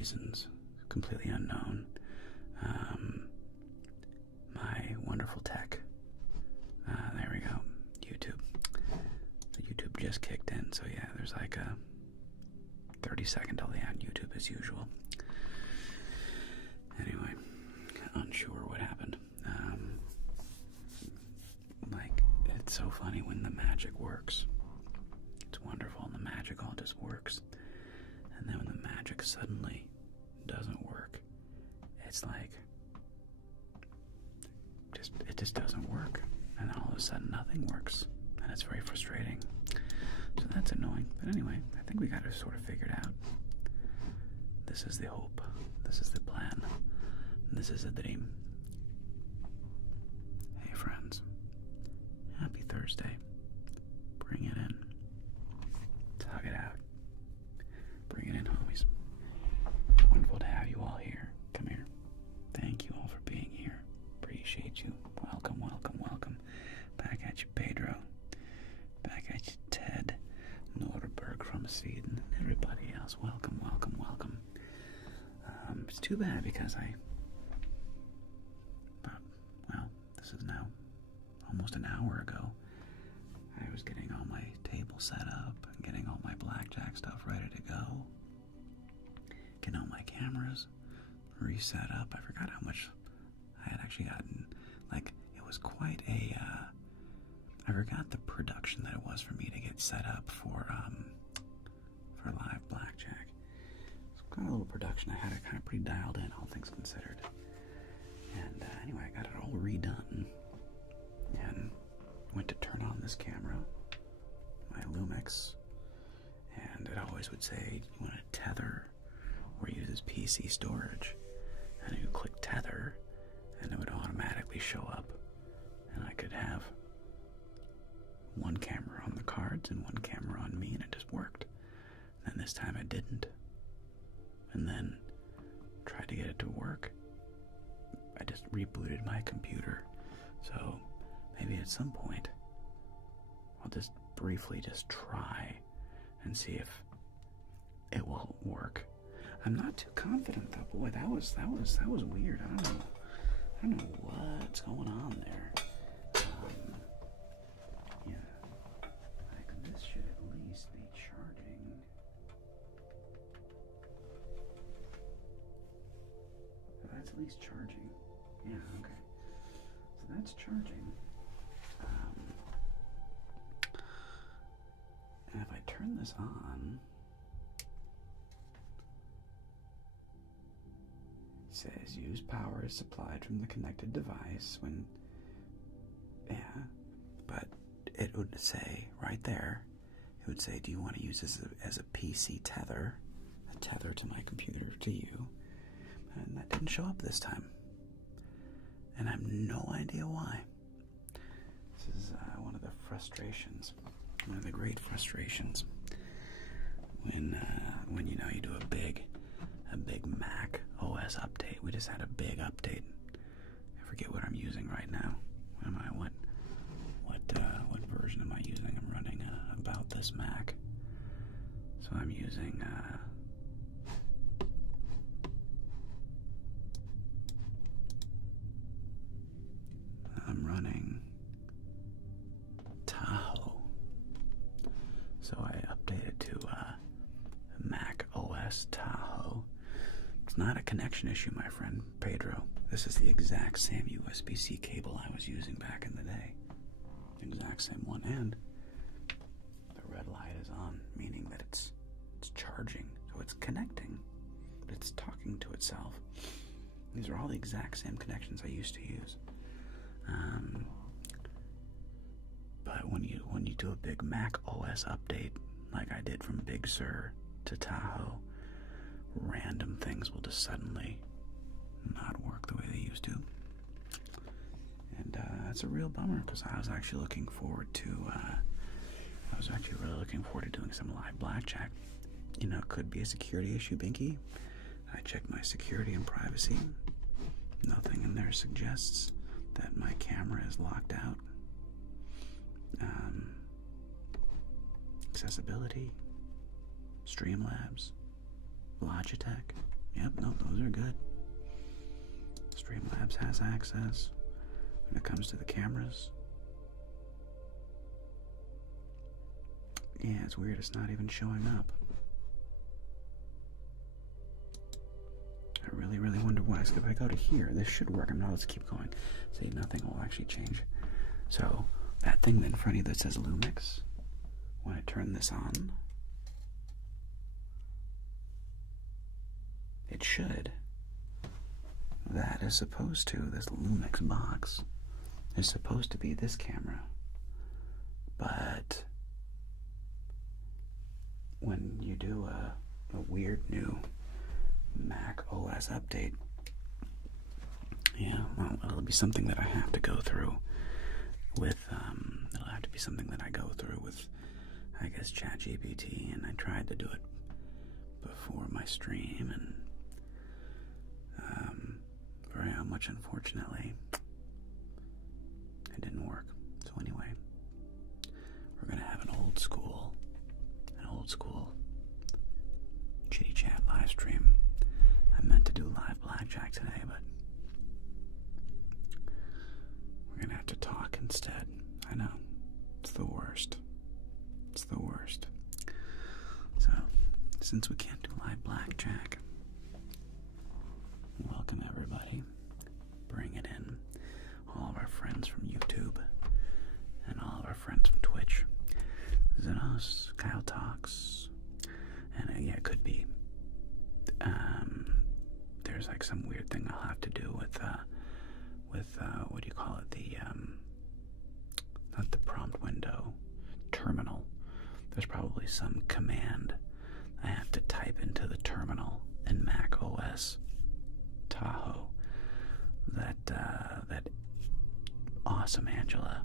reasons, completely unknown, my wonderful tech, there we go, YouTube. The YouTube just kicked in, so yeah, there's like a 30-second delay on YouTube as usual. Anyway, unsure what happened. Like, it's so funny when the magic works. It's wonderful, and the magic all just works. And then when the magic suddenly doesn't work, it's like, it just doesn't work. And then all of a sudden nothing works. And it's very frustrating. So that's annoying. But anyway, I think we got it sort of figured out. This is the hope. This is the plan. This is a dream. Hey friends. Happy Thursday. Bring it in. Tug it out. Bring it in, homies. Wonderful to have you all here. Come here. Thank you all for being here. Appreciate you. Welcome, welcome, welcome. Back at you, Pedro. Back at you, Ted. Norberg from Sweden. Everybody else, welcome, welcome, welcome. It's too bad because this is now almost an hour ago. I was getting all my table set up and getting all my blackjack stuff ready to go. Getting all my cameras reset up. I forgot how much I had actually gotten. Like, it was quite a, I forgot the production that it was for me to get set up for live blackjack. It's got a little production. I had it kind of pretty dialed in, all things considered. And anyway, I got it all redone. And went to turn on this camera, my Lumix, and it always would say, you want to tether or use PC storage. And you click tether, and it would automatically show up. And I could have one camera on the cards and one camera on me, and it just worked. And this time it didn't. And then tried to get it to work. I just rebooted my computer. So maybe at some point I'll just briefly just try and see if it will work. I'm not too confident though. Boy, that was weird. I don't know what's going on there. Yeah, like this should at least be charging. That's at least charging. Yeah, okay. So that's charging. And if I turn this on, it says use power is supplied from the connected device when, yeah, but it would say right there, it would say, do you want to use this as a PC tether, a tether to my computer to you? And that didn't show up this time. And I have no idea why. This is one of the frustrations, one of the great frustrations when you know you do a big Mac OS update. We just had a big update. I forget what I'm using right now. What version am I using? I'm running about this Mac. So I'm using I'm running Tahoe. So I updated to Mac OS Tahoe. It's not a connection issue, my friend Pedro. This is the exact same USB-C cable I was using back in the day. The exact same one, and the red light is on, meaning that it's charging. So it's connecting, but it's talking to itself. These are all the exact same connections I used to use. But when you do a big Mac OS update, like I did from Big Sur to Tahoe, random things will just suddenly not work the way they used to. And that's a real bummer, because I was actually looking forward to, really looking forward to doing some live blackjack. You know, it could be a security issue, Binky. I checked my security and privacy. Nothing in there suggests that my camera is locked out. Accessibility, Streamlabs, Logitech. Yep, no, those are good. Streamlabs has access when it comes to the cameras. Yeah, it's weird it's not even showing up. I really, really wonder why. So if I go to here, this should work. Now let's keep going. See, nothing will actually change. So that thing in front of you that says Lumix, when I turn this on, it should. That is supposed to, this Lumix box is supposed to be this camera. But when you do a weird new Mac OS update, yeah, well, it'll be something that I have to go through with, it'll have to be something that I go through with, I guess, ChatGPT, and I tried to do it before my stream, and very much unfortunately, it didn't work. So anyway, we're gonna have an old school chitty chat live stream. I meant to do live blackjack today, but we're gonna have to talk instead. I know, it's the worst. It's the worst. So, since we can't do live blackjack, welcome everybody. Bring it in. All of our friends from YouTube and all of our friends from Twitch. Zenos, Kyle Talks, and yeah, it could be. There's like some weird thing I'll have to do with what do you call it? The not the prompt window, terminal. There's probably some command I have to type into the terminal in Mac OS Tahoe that awesome Angela,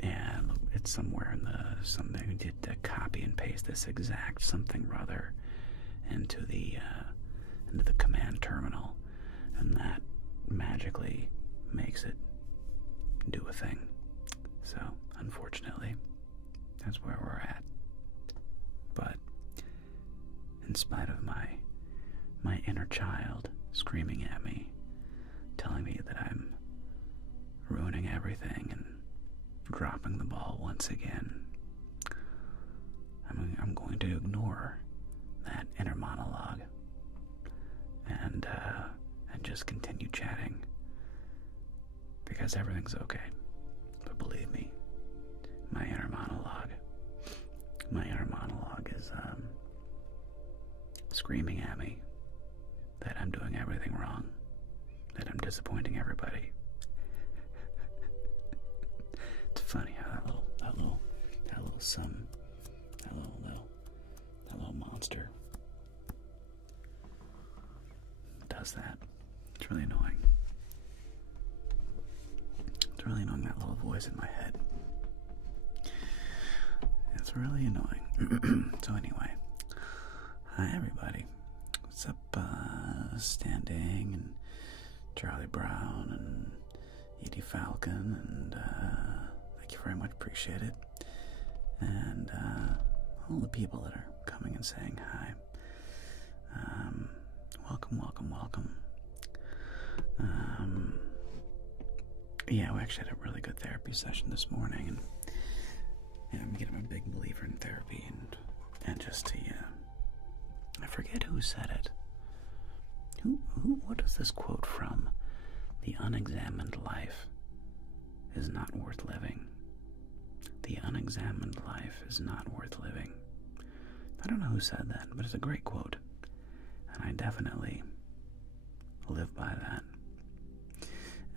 and it's somewhere in the something we did to copy and paste this exact something rather into the command terminal, and that magically makes it do a thing. So unfortunately, that's where we're at. But in spite of my inner child screaming at me, telling me that I'm ruining everything and dropping the ball once again, I'm going to ignore that inner monologue and just continue chatting, because everything's okay. But believe me, my inner monologue is screaming at me that I'm doing everything wrong, that I'm disappointing everybody. It's funny how that little monster does that. It's really annoying. It's really annoying, that little voice in my head. It's really annoying. So anyway, hi everybody. What's up, Standing and Charlie Brown and Edie Falcon, and thank you very much, appreciate it. And all the people that are coming and saying hi. Welcome. Yeah, we actually had a really good therapy session this morning, and yeah, I'm a big believer in therapy, and just to I forget who said it. What is this quote from? The unexamined life is not worth living. The unexamined life is not worth living. I don't know who said that, but it's a great quote, and I definitely live by that.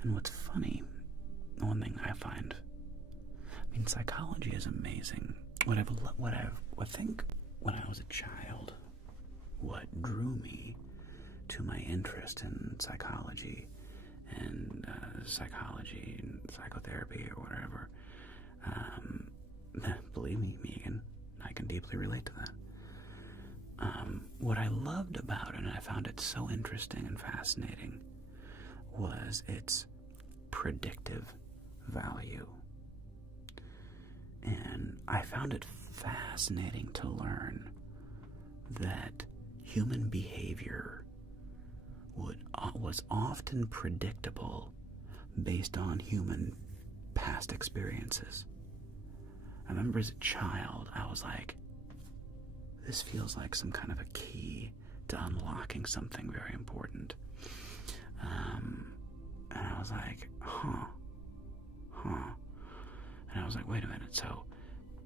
And what's funny, one thing I find, psychology is amazing. I think when I was a child, what drew me to my interest in psychology and psychotherapy or whatever, believe me, Megan, I can deeply relate to that. What I loved about it, and I found it so interesting and fascinating, was its predictive value. And I found it fascinating to learn that human behavior was often predictable based on human past experiences. I remember as a child, I was like, this feels like some kind of a key to unlocking something very important. And I was like, huh. And I was like, wait a minute, so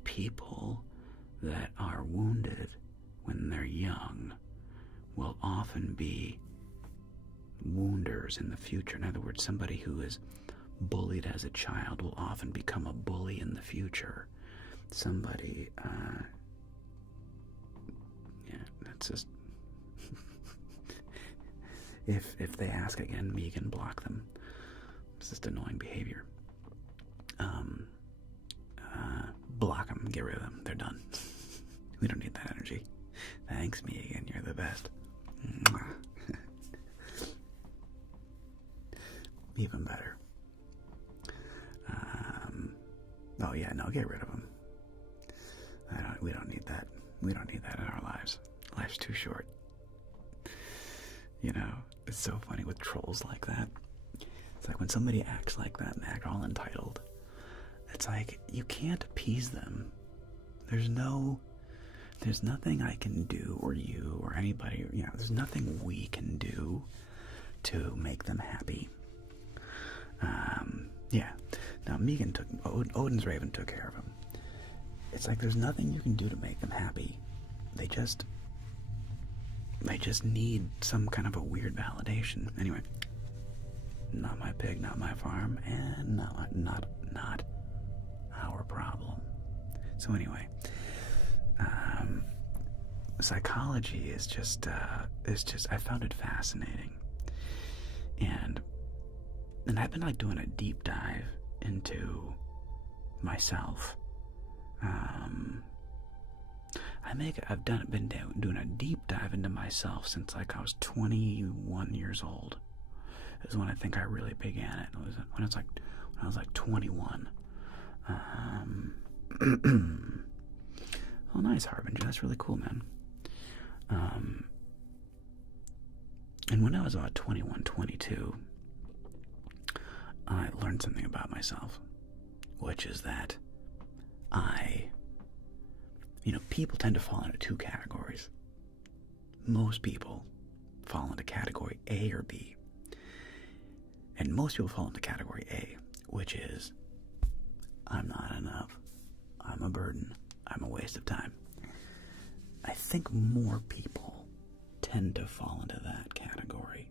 people that are wounded when they're young will often be wounders in the future. In other words, somebody who is bullied as a child will often become a bully in the future. Somebody, that's just... if they ask again, me can block them. It's just annoying behavior. Block them, get rid of them, they're done. We don't need that energy. Thanks, me again, you're the best. Even better. Oh yeah, no, get rid of them. We don't need that. We don't need that in our lives. Life's too short. You know, it's so funny with trolls like that. It's like when somebody acts like that and they act all entitled, it's like you can't appease them. There's nothing I can do, or you, or anybody, there's nothing we can do to make them happy. Yeah. Now, Odin's Raven took care of him. It's like there's nothing you can do to make them happy. They just need some kind of a weird validation. Anyway, not my pig, not my farm, and not our problem. So anyway, psychology is just I found it fascinating, and I've been doing a deep dive into myself. I've been doing a deep dive into myself since I was 21 years old. Is when I think I really began it. It was when I was 21. Oh, nice, Harbinger. That's really cool, man. And when I was about 21, 22, I learned something about myself, which is that people tend to fall into two categories. Most people fall into category A or B. And most people fall into category A, which is, I'm not enough. I'm a burden. I'm a waste of time. I think more people tend to fall into that category.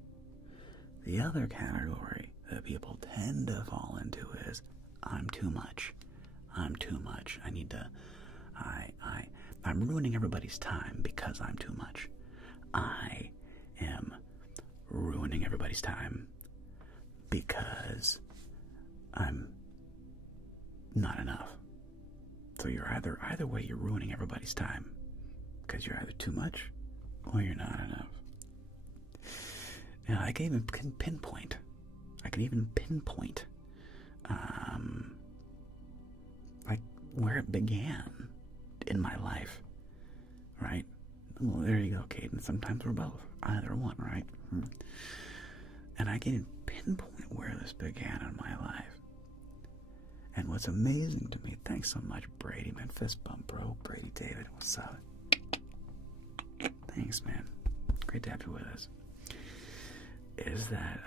The other category that people tend to fall into is, I'm too much. I'm too much. I'm ruining everybody's time because I'm too much. I am ruining everybody's time because I'm not enough. So you're either way, you're ruining everybody's time because you're either too much or you're not enough. Now, I can even pinpoint where it began in my life, right? Well, there you go, Caden. Sometimes we're both, either one, right? And I can even pinpoint where this began in my life. And what's amazing to me, thanks so much, Brady, man. Fist bump, bro. Brady David, what's up? Thanks, man. Great to have you with us. Is that,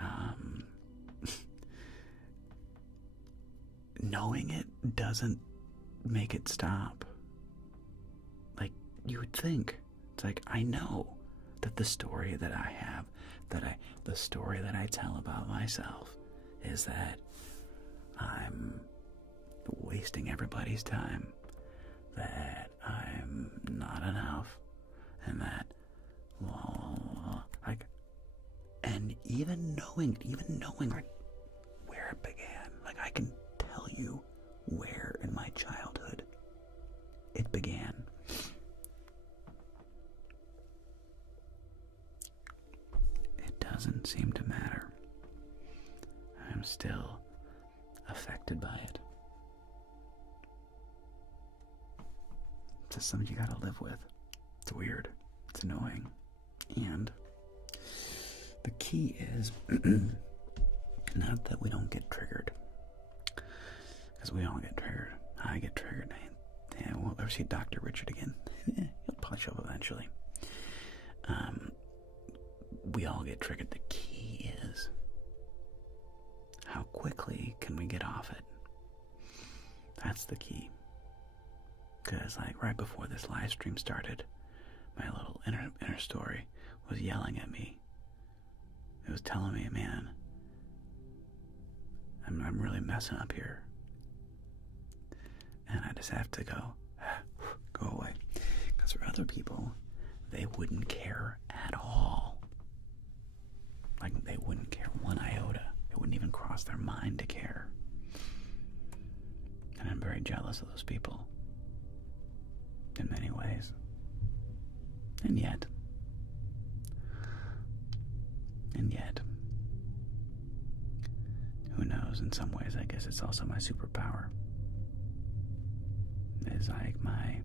knowing it doesn't make it stop. Like, you would think. It's like, I know that the story that I have, the story that I tell about myself is that I'm wasting everybody's time, that I'm not enough, and that, and even knowing where it began, I can tell you where in my childhood it began. It doesn't seem to matter. I'm still affected by it. It's just something you gotta live with. It's weird. It's annoying. And the key is not that we don't get triggered, because we all get triggered. I get triggered. Yeah, we'll ever see Dr. Richard again. He'll probably show up eventually. We all get triggered. The key is how quickly can we get off it? That's the key. Because like right before this live stream started, my little inner story was yelling at me. It was telling me, man, I'm really messing up here. And I just have to go away. Because for other people, they wouldn't care at all. Like, they wouldn't care one iota. It wouldn't even cross their mind to care. And I'm very jealous of those people. In many ways. And yet, who knows, in some ways, I guess it's also my superpower. Is like my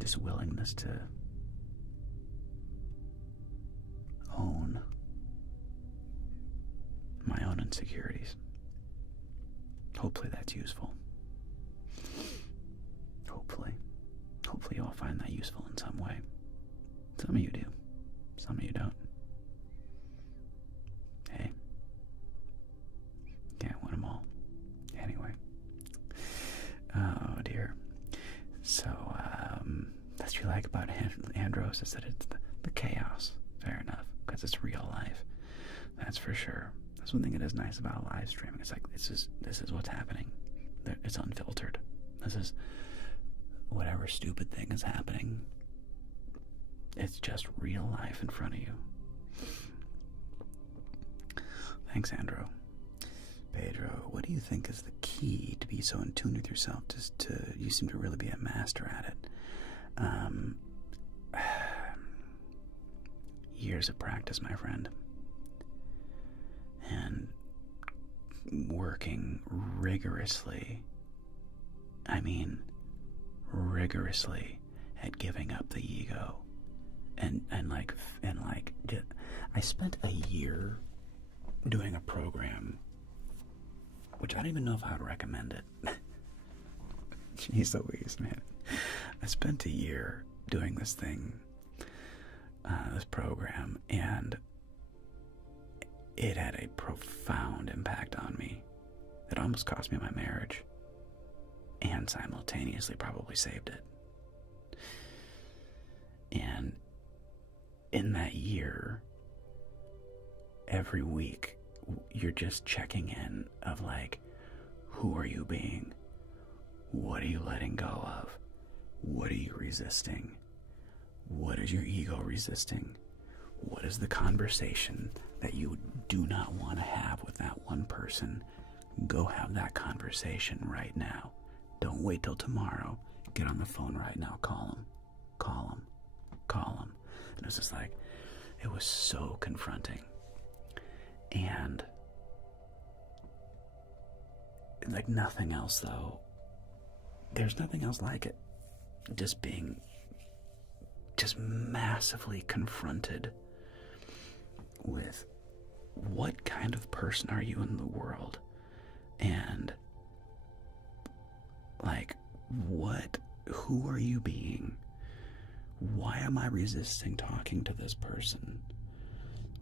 just willingness to own my own insecurities. Hopefully that's useful. Hopefully you all find that useful in some way. Some of you do. Some of you don't. Hey. Can't win them all. Anyway. Oh dear. So, that's what you like about Andros is that it's the chaos. Fair enough. Because it's real life. That's for sure. That's one thing that is nice about live streaming. It's like, this is what's happening. It's unfiltered. This is whatever stupid thing is happening. It's just real life in front of you. Thanks, Andrew. Pedro, what do you think is the key to be so in tune with yourself? You seem to really be a master at it. Years of practice, my friend. And working rigorously. I mean, rigorously at giving up the ego. And I spent a year doing a program, which I don't even know if I would recommend it. Jeez Louise, man. I spent a year doing this thing, this program, and it had a profound impact on me. It almost cost me my marriage, and simultaneously probably saved it. And in that year, every week, you're just checking in of like, who are you being? What are you letting go of? What are you resisting? What is your ego resisting? What is the conversation that you do not want to have with that one person? Go have that conversation right now. Don't wait till tomorrow. Get on the phone right now. Call them. Call them. Call them. And it was just like, it was so confronting. And like nothing else, though. There's nothing else like it. Just being just massively confronted with what kind of person are you in the world? And like, who are you being? Why am I resisting talking to this person?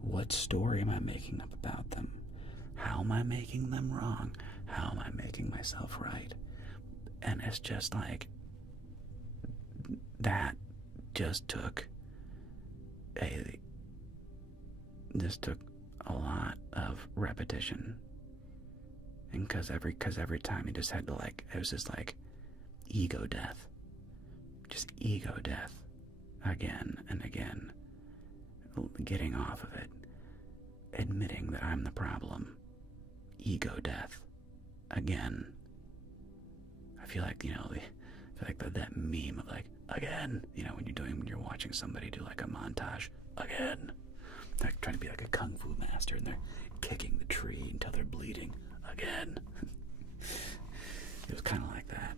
What story am I making up about them? How am I making them wrong? How am I making myself right? And it's just like, that just took a lot of repetition. And cause every time you just had to like, it was just like ego death. Just ego death. Again and again. Getting off of it. Admitting that I'm the problem. Ego death. Again. I feel like, that meme of like, again, when you're watching somebody do like a montage, again. They're trying to be like a kung fu master and they're kicking the tree until they're bleeding. Again. It was kind of like that.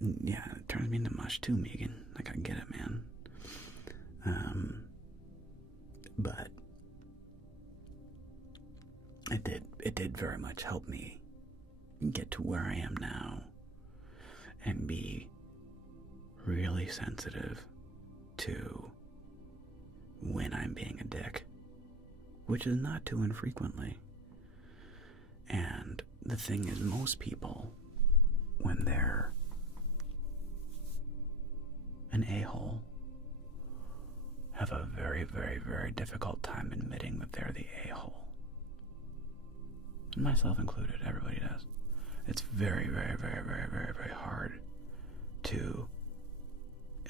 yeah, it turns me into mush too, Megan. Like, I get it, man. But it did very much help me get to where I am now and be really sensitive to when I'm being a dick, which is not too infrequently. And the thing is, most people, when they're an a-hole, have a very, very, very difficult time admitting that they're the a-hole. Myself included, everybody does. It's very, very, very, very, very, very hard to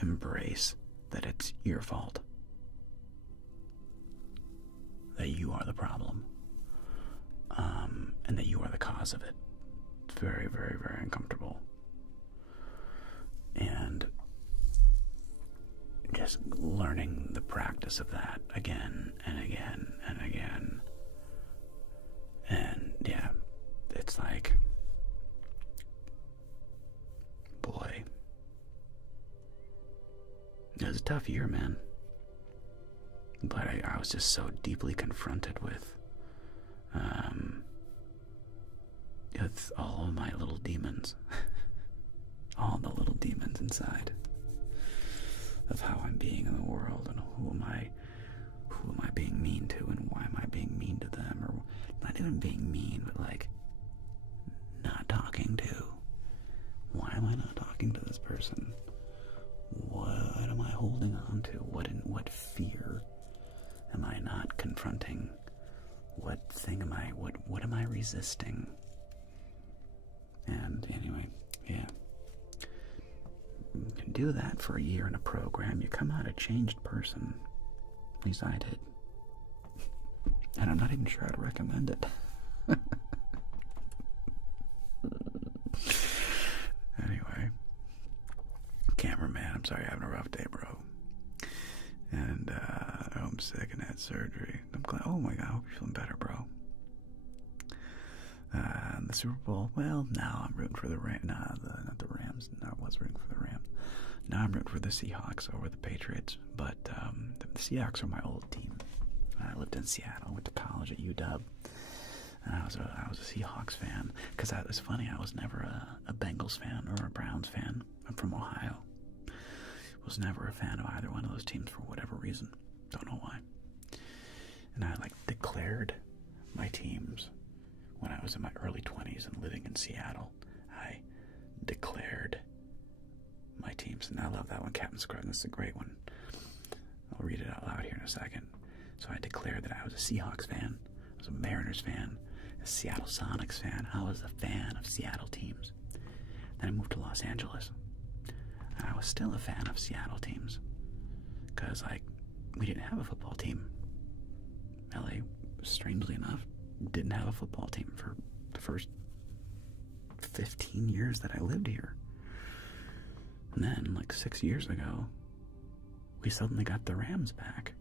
embrace that it's your fault, that you are the problem, and that you are the cause of it. It's very, very, very uncomfortable. And just learning the practice of that again and again and again. And yeah, it's like, boy, it was a tough year, man. But I was just so deeply confronted with all of my little demons. All the little demons inside of how I'm being in the world, and who am I being mean to, and why am I being mean to them, or not even being mean, but like not talking to. Why am I not talking to this person? What am I holding on to? What fear am I not confronting? What am I resisting? And anyway, yeah. You can do that for a year in a program. You come out a changed person. At least I did. And I'm not even sure I'd recommend it. Anyway. Cameraman, I'm sorry you're having a rough day, bro. And I'm sick and had surgery. I'm glad. Oh my God, I hope you're feeling better, bro. The Super Bowl, well, now I'm rooting for the Rams. Not the Rams. No, I was rooting for the Rams. Now I'm rooting for the Seahawks over the Patriots. But the Seahawks are my old team. I lived in Seattle, went to college at UW. And I was a Seahawks fan. Because it's funny, I was never a Bengals fan or a Browns fan. I'm from Ohio. Was never a fan of either one of those teams for whatever reason. Don't know why. And I declared my teams when I was in my early 20s and living in Seattle. I declared my teams, and I love that one, Captain Scruggs. This is a great one. I'll read it out loud here in a second. So I declared that I was a Seahawks fan, I was a Mariners fan, a Seattle Sonics fan. I was a fan of Seattle teams. Then I moved to Los Angeles, and I was still a fan of Seattle teams, because we didn't have a football team. LA, strangely enough, didn't have a football team for the first 15 years that I lived here. And then, 6 years ago, we suddenly got the Rams back.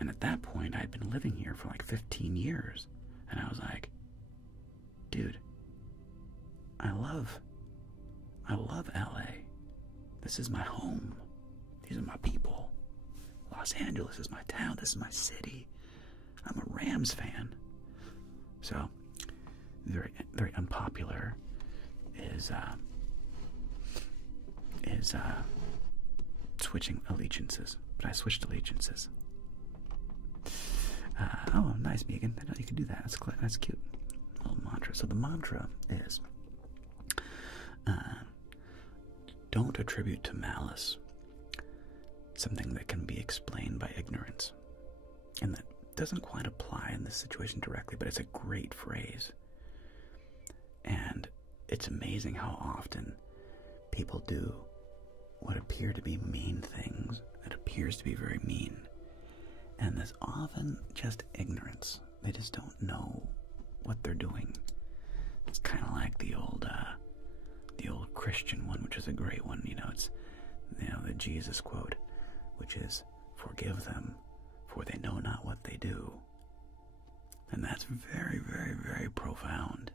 And at that point, I'd been living here for 15 years. And I was like, dude, I love LA. This is my home. These are my people. Los Angeles is my town. This is my city. I'm a Rams fan. So, very, very unpopular is switching allegiances. But I switched allegiances. Oh, nice, Megan. I know you can do that. That's cute. A little mantra. So the mantra is, don't attribute to malice something that can be explained by ignorance. And that doesn't quite apply in this situation directly, but it's a great phrase. And it's amazing how often people do what appear to be mean things that appears to be very mean. And there's often just ignorance. They just don't know what they're doing. It's kind of like the old Christian one, which is a great one. It's the Jesus quote, which is, "Forgive them, for they know not what they do." And that's very, very, very profound.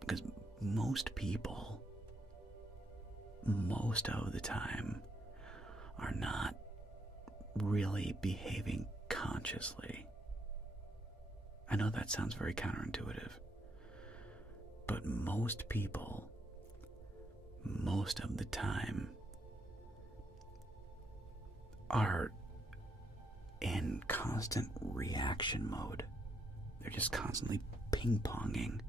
Because most people most of the time are not really behaving consciously. I know that sounds very counterintuitive, but most people, most of the time, are in constant reaction mode. They're just constantly ping-ponging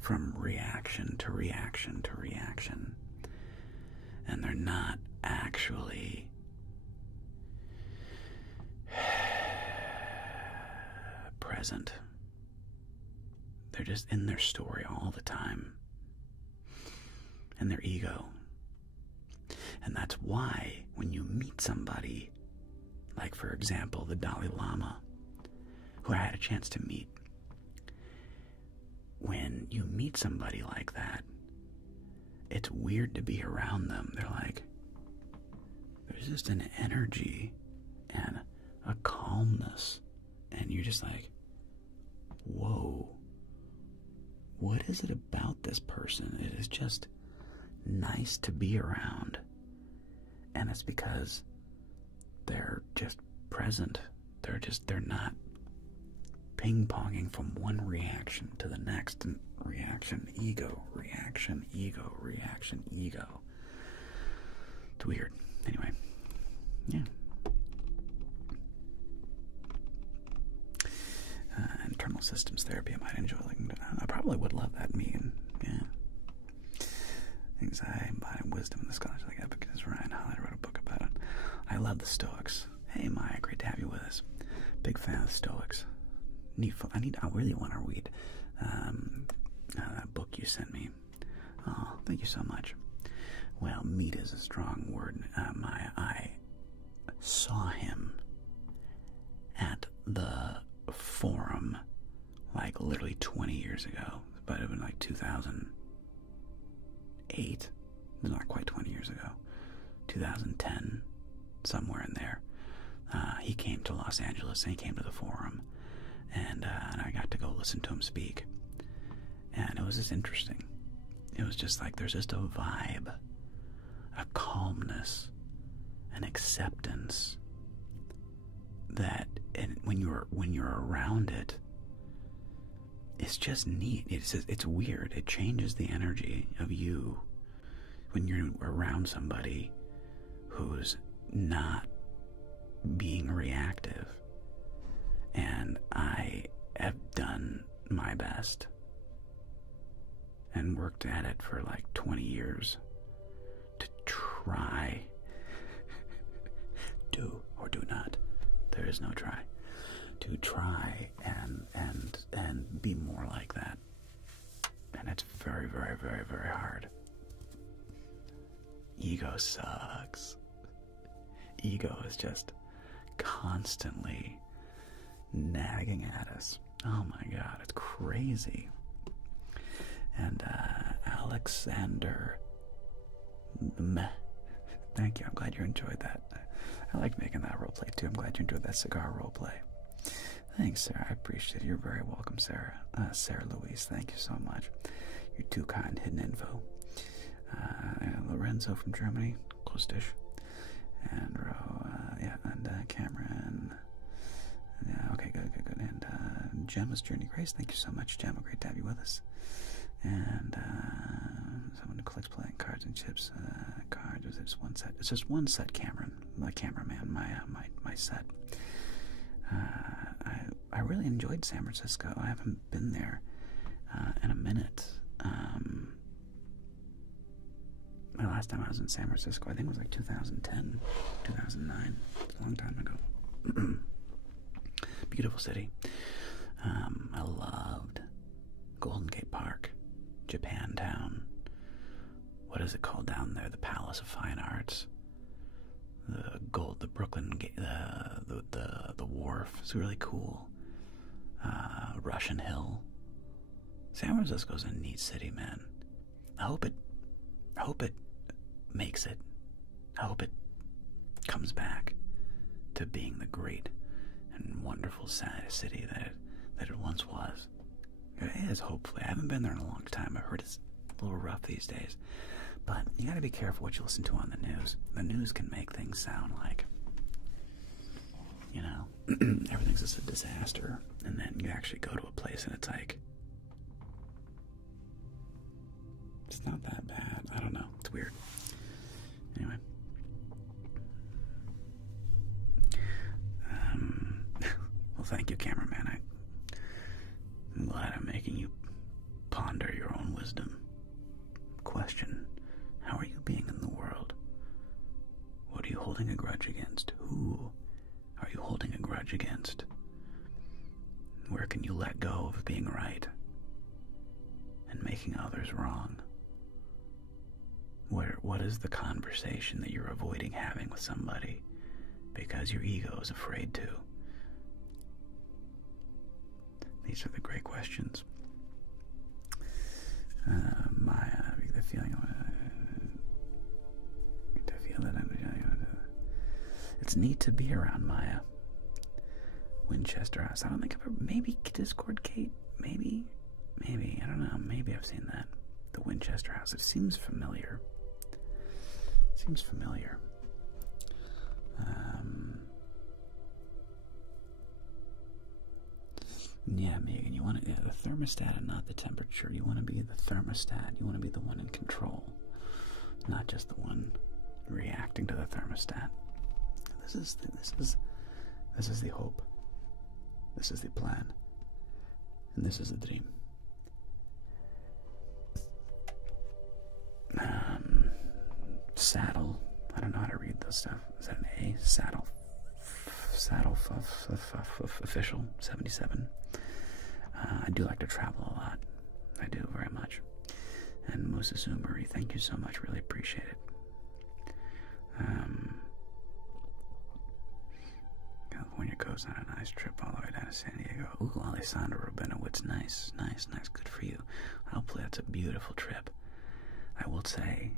from reaction to reaction to reaction. And they're not actually present. They're just in their story all the time. And their ego. And that's why when you meet somebody, like for example the Dalai Lama, who I had a chance to meet, when you meet somebody like that, it's weird to be around them. They're like, there's just an energy and a calmness, and you're just like, whoa, what is it about this person? It is just nice to be around. And it's because they're just present. They're not ping-ponging from one reaction to the next, and reaction, ego, reaction, ego, reaction, ego. It's weird. Anyway, yeah. Internal systems therapy, I might enjoy. I probably would love that, Megan. Yeah. Anxiety, embodying wisdom, and the scholarly advocate Ryan Holiday wrote a book about it. I love the Stoics. Hey, Maya, great to have you with us. Big fan of the Stoics. I really want to read that book you sent me. Oh, thank you so much. Well, meet is a strong word, Maya. I saw him at the forum like literally 20 years ago, but it would have been like 2008. It was not quite 20 years ago. 2010, somewhere in there. He came to Los Angeles and he came to the forum, and I got to go listen to him speak, and it was just interesting. It was just like there's just a vibe, a calmness, an acceptance that, and when you're around it, it's just neat. It's weird. It changes the energy of you when you're around somebody who's not being reactive. And I have done my best and worked at it for like 20 years to try. Do or do not. There is no try. To try and be more like that. And it's very, very, very, very hard. Ego sucks. Ego is just constantly nagging at us. Oh my God, it's crazy. And Alexander, thank you. I'm glad you enjoyed that. I like making that roleplay too. I'm glad you enjoyed that cigar roleplay. Thanks, Sarah. I appreciate it. You're very welcome, Sarah. Sarah Louise, thank you so much. You're too kind. Hidden info. Lorenzo from Germany, Klostisch. And Cameron. Yeah, okay, good. And Gemma's Journey Grace, thank you so much, Gemma. Great to have you with us. And someone who collects playing cards and chips. Cards. It's just one set. It's just one set, Cameron. My cameraman. My set. I really enjoyed San Francisco. I haven't been there in a minute. My last time I was in San Francisco, I think it was like 2010, 2009. It's a long time ago. Beautiful city. I loved Golden Gate Park, Japantown. What is it called down there? The Palace of Fine Arts. The Brooklyn Gate, the wharf. It's really cool. Russian Hill. San Francisco's a neat city, man. I hope it makes it. I hope it comes back to being the great and wonderful city that it once was. It is, hopefully. I haven't been there in a long time. I've heard it's a little rough these days. But you gotta be careful what you listen to on the news. The news can make things sound like, you know, everything's just a disaster. And then you actually go to a place and it's like, it's not that bad. I don't know. It's weird. Anyway. Well, thank you, cameraman. I'm glad I'm making you ponder your own wisdom. Question, how are you being in the world? What are you holding a grudge against? Who are you holding a grudge against? Where can you let go of being right and making others wrong? What is the conversation that you're avoiding having with somebody because your ego is afraid to? These are the great questions. Maya, the feeling to feel that it's neat to be around Maya. Winchester House. I don't think I've ever. Maybe Discord Kate. Maybe. I don't know. Maybe I've seen that. The Winchester House. It seems familiar. Yeah, Megan, you want the thermostat and not the temperature. You want to be the thermostat. You want to be the one in control, not just the one reacting to the thermostat. This is the hope. This is the plan. And this is the dream. Saddle. I don't know how to read this stuff. Is that an A? Saddle official 77. I do like to travel a lot. I do very much. And Moses Umari, thank you so much. Really appreciate it. California coast on a nice trip all the way down to San Diego. Ooh, Alessandro Rabinowitz, nice. Good for you. Hopefully that's a beautiful trip. I will say,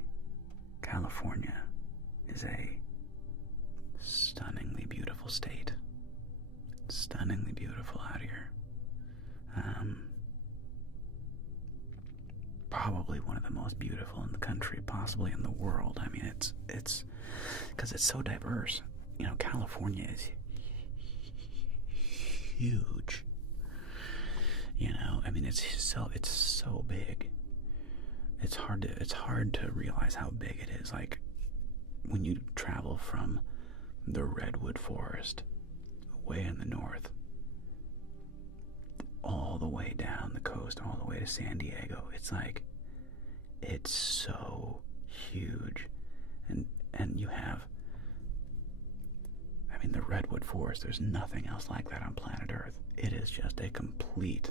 California is a stunningly beautiful state. Stunningly beautiful out here. Probably one of the most beautiful in the country, possibly in the world. I mean, it's because it's so diverse. You know, California is huge. You know, I mean, it's so big. It's hard to realize how big it is. Like when you travel from the redwood forest way in the north all the way down the coast, all the way to San Diego. It's like, it's so huge. And you have, I mean, the redwood forest, there's nothing else like that on planet Earth. It is just a complete,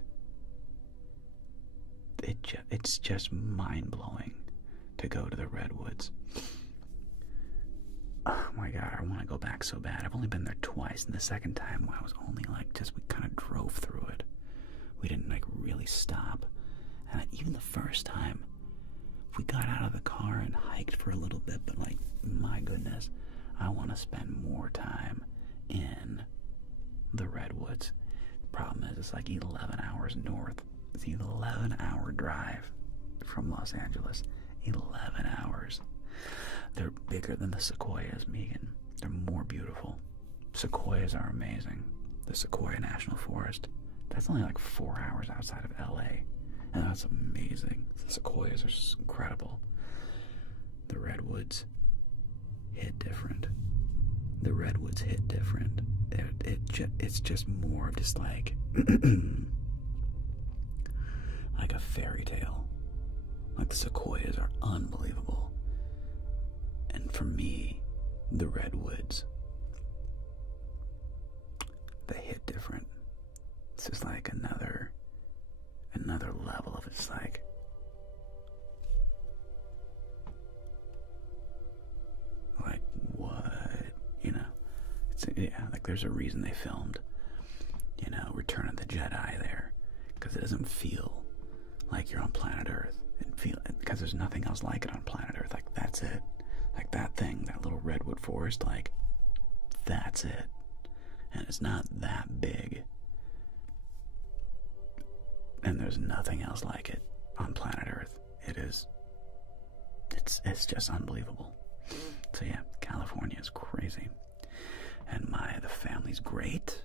it's just mind-blowing to go to the redwoods. Oh my God, I want to go back so bad. I've only been there twice, and the second time I was only like, we kind of drove through it. We didn't like really stop. And even the first time, we got out of the car and hiked for a little bit, but like, my goodness, I want to spend more time in the redwoods. The problem is it's like 11 hours north. It's an 11-hour drive from Los Angeles. 11 hours. They're bigger than the sequoias, Megan. They're more beautiful. Sequoias are amazing. The Sequoia National Forest, that's only like 4 hours outside of LA. And that's amazing. The sequoias are just incredible. The redwoods hit different. It's just more of just like like a fairy tale. Like the sequoias are unbelievable. And for me, the redwoods, they hit different. It's just like another level of it's like what, you know? It's like there's a reason they filmed, you know, Return of the Jedi there, because it doesn't feel like you're on planet Earth. Because there's nothing else like it on planet Earth. Like that's it. Like that thing, that little redwood forest, like that's it. And it's not that big. And there's nothing else like it on planet Earth. It's it's just unbelievable. So yeah, California is crazy, and the family's great.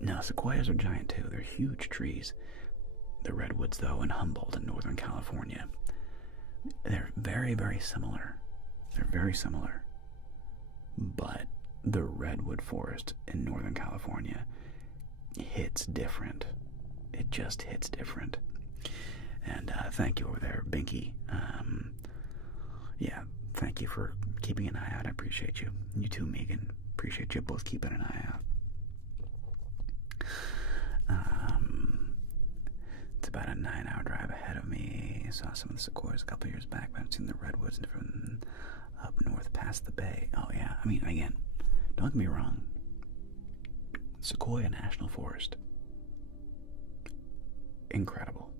No, sequoias are giant too. They're huge trees. The redwoods, though, in Humboldt in Northern California, they're very, very similar. They're very similar. But the redwood forest in Northern California hits different. It just hits different. And thank you over there, Binky. Yeah, thank you for keeping an eye out. I appreciate you. You too, Megan. Appreciate you both keeping an eye out. It's about a 9-hour drive ahead of me. Saw some of the sequoias a couple years back, but I've seen the redwoods from up north past the bay. Oh yeah, I mean, again, don't get me wrong. Sequoia National Forest, incredible.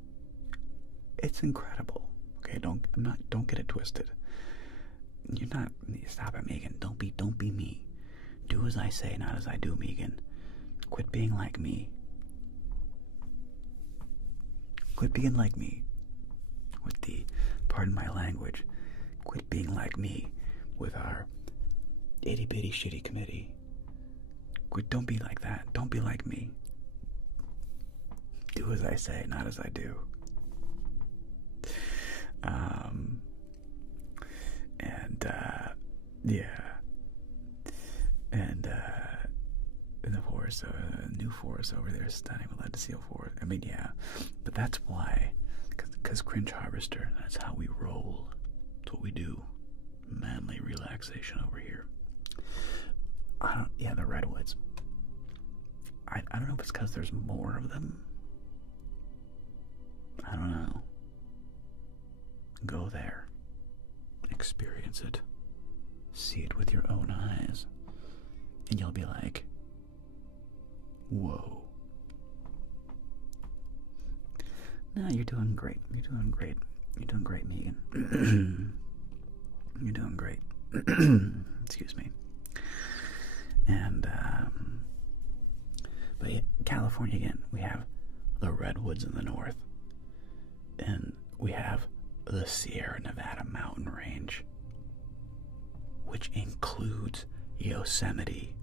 It's incredible. Okay, don't get it twisted. You're not. Stop it, Megan. Don't be me. Do as I say, not as I do, Megan. Quit being like me. Quit being like me. With the, pardon my language, quit being like me with our itty bitty shitty committee. Quit, don't be like that. Don't be like me. Do as I say, not as I do. And the forest, new forest over there is stunning. We'll have to see a forest. I mean, yeah, but that's why, because Cringe Harvester, that's how we roll. That's what we do. Manly relaxation over here. The redwoods. I don't know if it's because there's more of them. I don't know. Go there. Experience it. See it with your own eyes. And you'll be like, whoa. No, you're doing great. You're doing great. You're doing great, Megan. You're doing great. Excuse me. And, but yeah, California again, we have the redwoods in the north. And we have the Sierra Nevada mountain range, which includes Yosemite.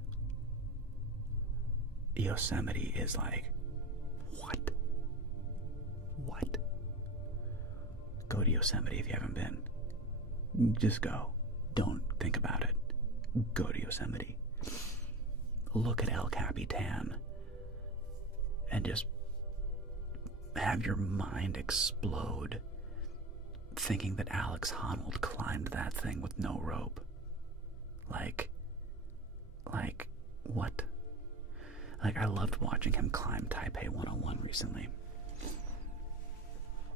Yosemite is like, what? Go to Yosemite if you haven't been. Just go. Don't think about it. Go to Yosemite. Look at El Capitan and just have your mind explode thinking that Alex Honnold climbed that thing with no rope. Like, what? Like, I loved watching him climb Taipei 101 recently.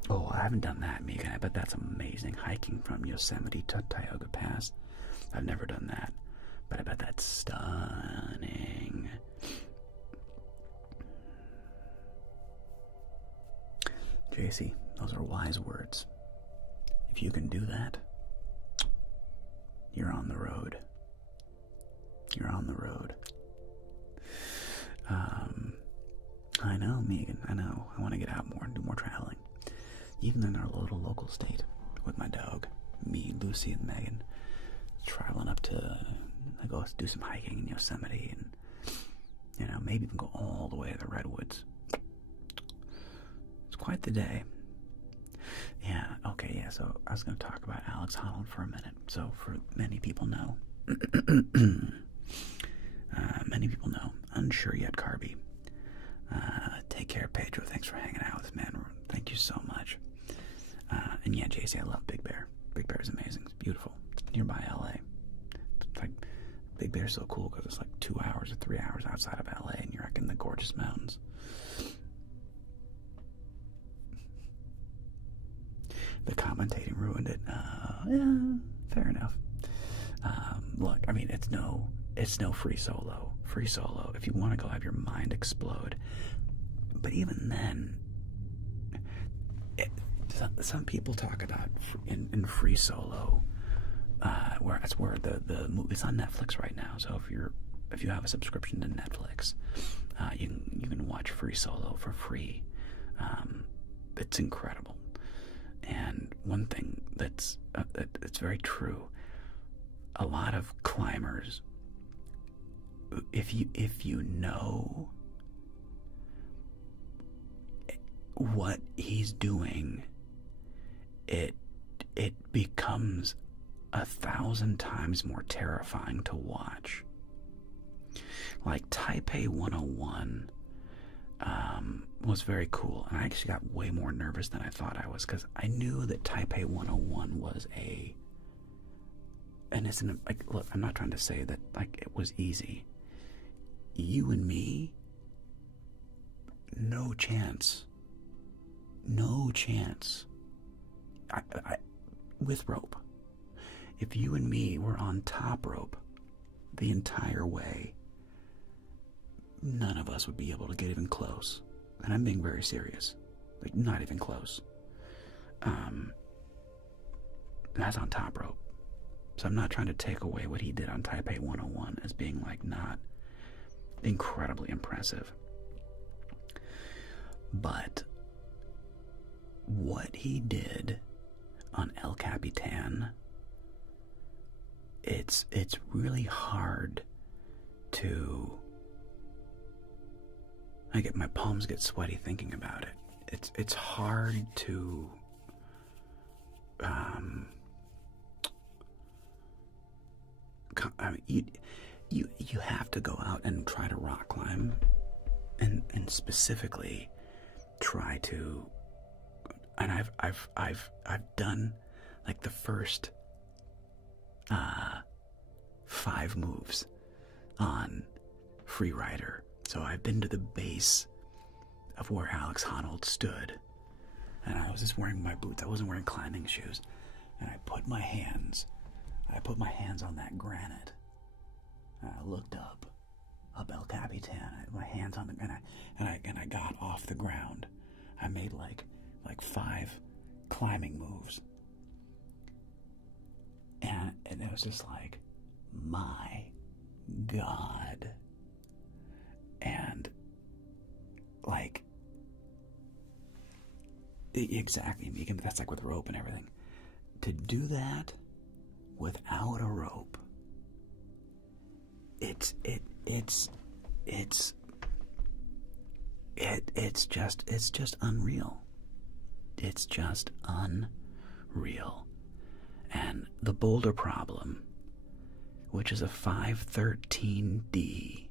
Oh, I haven't done that, Megan. I bet that's amazing. Hiking from Yosemite to Tioga Pass. I've never done that, but I bet that's stunning. JC, those are wise words. If you can do that, you're on the road. You're on the road. I know, Megan, I know. I want to get out more and do more traveling. Even in our little local state with my dog, me, Lucy, and Megan, traveling up to, I go do some hiking in Yosemite and, maybe even go all the way to the redwoods. It's quite the day. Yeah, okay, yeah, so I was going to talk about Alex Honnold for a minute. So, for many people know, unsure yet, Carby. Take care, Pedro. Thanks for hanging out with us, man. Thank you so much. And yeah, JC, I love Big Bear. Big Bear is amazing. It's beautiful. It's nearby LA. It's like, Big Bear's so cool because it's like 2 hours or 3 hours outside of LA and you're like in the gorgeous mountains. The commentating ruined it. Yeah, fair enough. Look, I mean, it's no free solo. Free solo, if you want to go have your mind explode. But even then, some people talk about in free solo, where the movie's on Netflix right now. So if you have a subscription to Netflix, you can watch Free Solo for free. It's incredible. one thing that's very true. A lot of climbers, if you know what he's doing, it becomes 1,000 times more terrifying to watch. Like Taipei 101 was very cool, and I actually got way more nervous than I thought I was, because I knew that Taipei 101 was and it's like, look, I'm not trying to say that like it was easy. You and me, no chance. No chance. I with rope. If you and me were on top rope the entire way, none of us would be able to get even close. And I'm being very serious. Like, not even close. That's on top rope. So I'm not trying to take away what he did on Taipei 101 as being like not incredibly impressive. But what he did on El Capitan, it's really hard to, my palms get sweaty thinking about it. It's hard to you have to go out and try to rock climb, and specifically try to, and I've done like the first 5 moves on Freerider. So I've been to the base of where Alex Honnold stood, and I was just wearing my boots. I wasn't wearing climbing shoes, and I put my hands on that granite, and I looked up El Capitan. I had my hands on the, and I got off the ground. I made like 5 climbing moves, and it was just like, my God. And like, exactly, Megan, that's like with rope and everything. To do that without a rope, it's just unreal. It's just unreal. And the boulder problem, which is a 513D,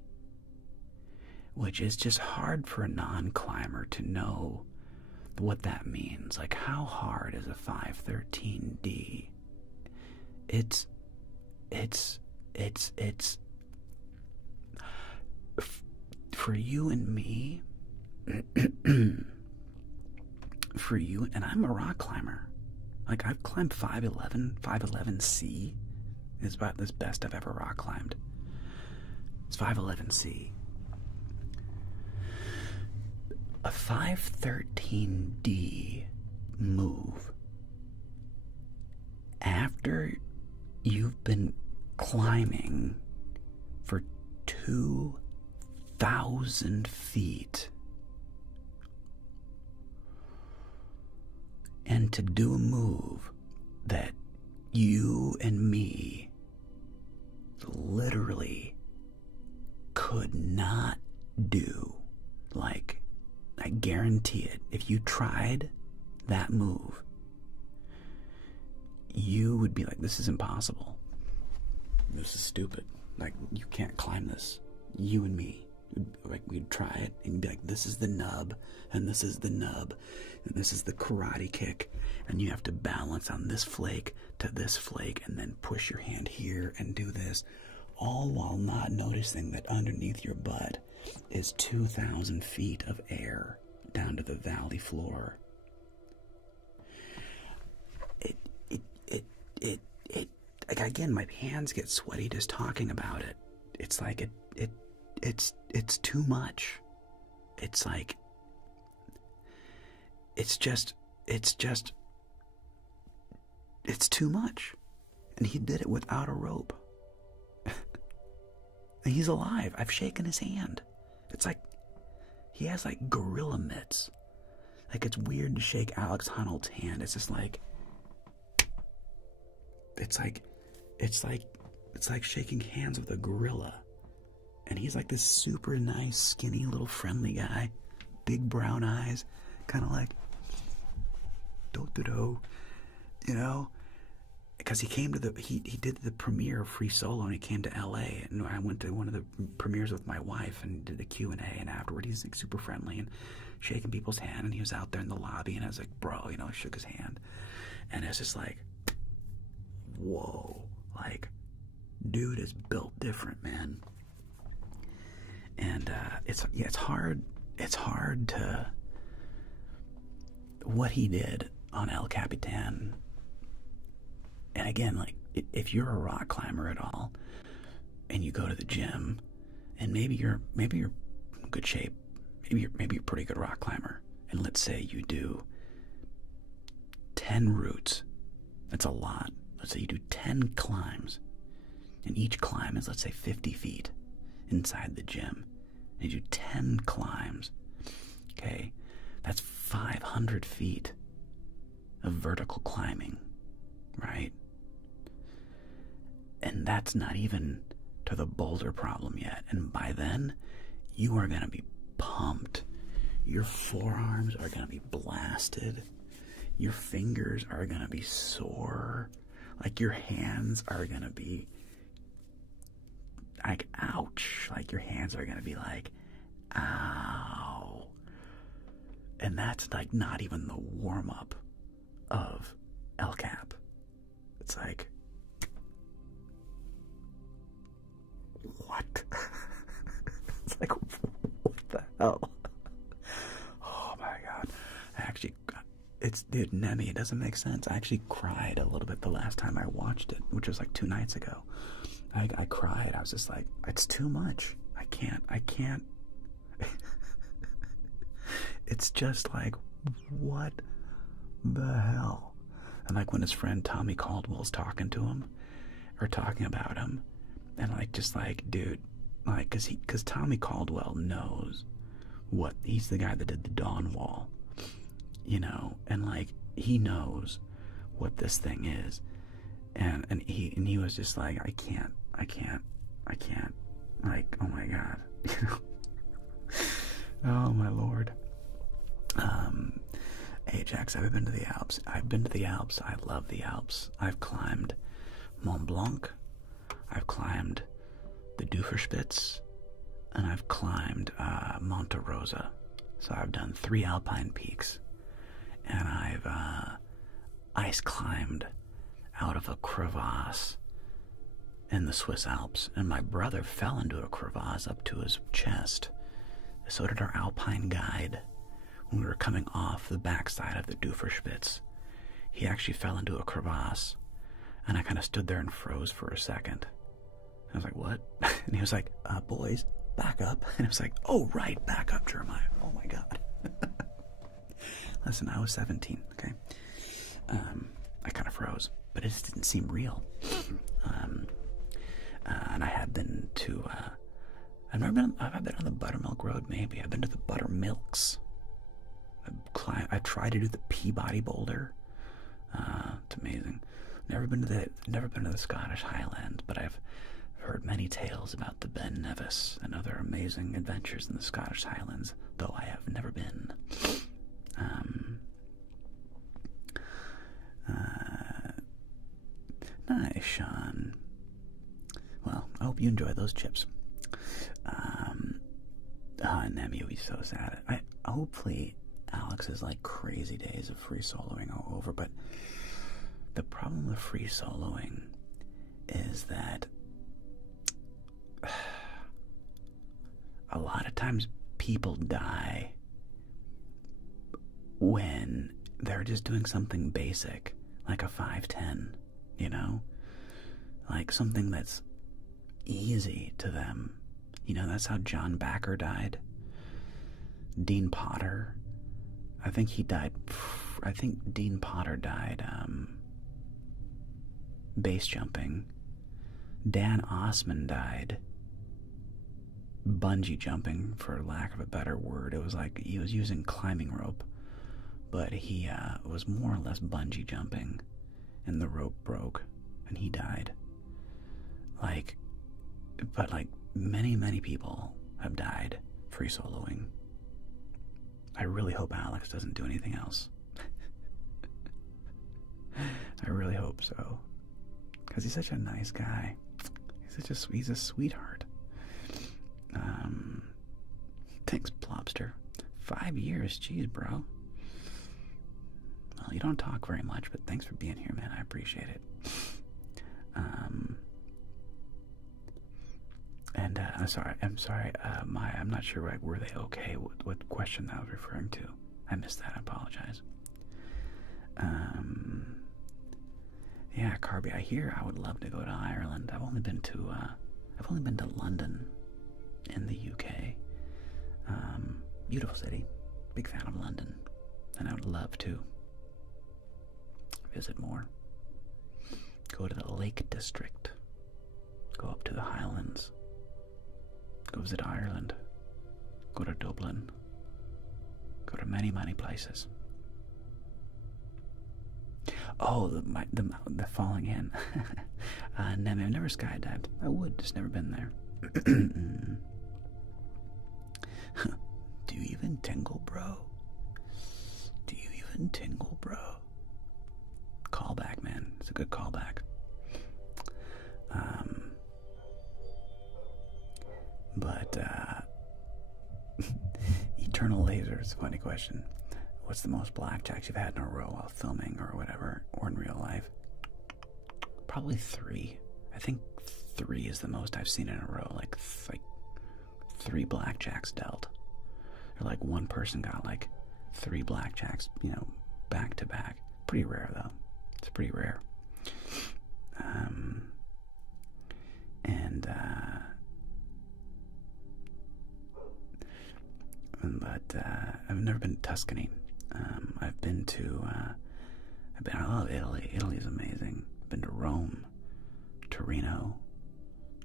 which is just hard for a non-climber to know what that means. Like, how hard is a 513D? It's for you and me, for you, and I'm a rock climber. Like, I've climbed 511C. It's about the best I've ever rock climbed. It's 511C. A 513D move, after you've been climbing for 2,000 feet, and to do a move that you and me literally could not do, like, I guarantee it, if you tried that move, you would be like, this is impossible. This is stupid. Like, you can't climb this. You and me, like, we'd try it and be like, this is the nub, and this is the nub, and this is the karate kick, and you have to balance on this flake to this flake, and then push your hand here and do this, all while not noticing that underneath your butt is 2,000 feet of air down to the valley floor. Like, again, my hands get sweaty just talking about it. It's like it's too much. It's like, it's too much. And he did it without a rope. And he's alive. I've shaken his hand. It's like he has like gorilla mitts. Like, it's weird to shake Alex Honnold's hand. It's just like, it's like it's like it's like shaking hands with a gorilla. And he's like this super nice, skinny, little friendly guy, big brown eyes, kind of like do, you know, because he came to he did the premiere of Free Solo, and he came to LA, and I went to one of the premieres with my wife and did the Q&A, and afterward he's like super friendly and shaking people's hand, and he was out there in the lobby, and I was like, bro, you know, I shook his hand, and it's just like, whoa, like, dude is built different, man. And it's hard to, what he did on El Capitan. And again, like, if you're a rock climber at all, and you go to the gym, and maybe you're in good shape, maybe you're a pretty good rock climber, and let's say you do 10 routes. That's a lot. Let's say you do 10 climbs, and each climb is, let's say, 50 feet inside the gym. And you do 10 climbs. Okay, that's 500 feet of vertical climbing, right? And that's not even to the boulder problem yet. And by then, you are going to be pumped. Your forearms are going to be blasted. Your fingers are going to be sore. Like, your hands are going to be like, ouch. Like, your hands are going to be like, ow. And that's like not even the warm-up of El Cap. It's like, what? It's like, what the hell? Oh my God. Dude, Nemi, it doesn't make sense. I actually cried a little bit the last time I watched it, which was like 2 nights ago. I cried. I was just like, it's too much. I can't. It's just like, what the hell? And like when his friend Tommy Caldwell's talking to him, or talking about him, and like, just like, dude, like, cause Tommy Caldwell knows what, he's the guy that did the Dawn Wall, you know, and like, he knows what this thing is, and he was just like, I can't, like, oh my God, you know, oh my Lord. Ajax, have I been to the Alps? I've been to the Alps. I love the Alps. I've climbed Mont Blanc, I've climbed the Duferspitz, and I've climbed Monte Rosa. So I've done 3 alpine peaks, and I've ice climbed out of a crevasse in the Swiss Alps, and my brother fell into a crevasse up to his chest. So did our alpine guide. When we were coming off the backside of the Duferspitz, he actually fell into a crevasse, and I kind of stood there and froze for a second. I was like, what? And he was like, boys, back up. And I was like, oh, right, back up, Jeremiah. Oh my God. Listen, I was 17, okay? I kind of froze, but it just didn't seem real. And I had been to, I've been on the Buttermilk Road, maybe. I've been to the Buttermilks. I tried to do the Peabody Boulder. It's amazing. Never been to the Scottish Highlands, but I've heard many tales about the Ben Nevis and other amazing adventures in the Scottish Highlands, though I have never been. Nice, Sean. Well, I hope you enjoy those chips. Nemi will be so sad. Hopefully Alex's like crazy days of free soloing are over, but the problem with free soloing is that a lot of times people die when they're just doing something basic, like a 5-10, you know? Like something that's easy to them. You know, that's how John Backer died. Dean Potter, I think Dean Potter died base jumping. Dan Osman died bungee jumping, for lack of a better word. It was like he was using climbing rope, but he was more or less bungee jumping, and the rope broke and he died. Like, but like many, many people have died free soloing. I really hope Alex doesn't do anything else. I really hope so. Because he's such a nice guy. He's a sweetheart. Thanks, Plobster. 5 years, jeez, bro. Well, you don't talk very much, but thanks for being here, man. I appreciate it. And I'm sorry. I'm not sure. Like, were they okay? What question I was referring to? I missed that. I apologize. Yeah, Carby. I hear I would love to go to Ireland. I've only been to London, in the UK. Beautiful city. Big fan of London, and I would love to visit more. Go to the Lake District. Go up to the Highlands. Go visit Ireland. Go to Dublin. Go to many, many places. Oh, the falling in. I've never skydived. I would, just never been there. Do you even tingle, bro? Do you even tingle, bro? Callback, man. It's a good callback. But Eternal Lasers, funny question. What's the most blackjacks you've had in a row while filming or whatever, or in real life? Probably 3. I think 3 is the most I've seen in a row. Like 3 blackjacks dealt. Or like one person got like 3 blackjacks, back to back. Pretty rare though. It's pretty rare. But I've never been to Tuscany. I love Italy. Italy is amazing. I've been to Rome, Torino,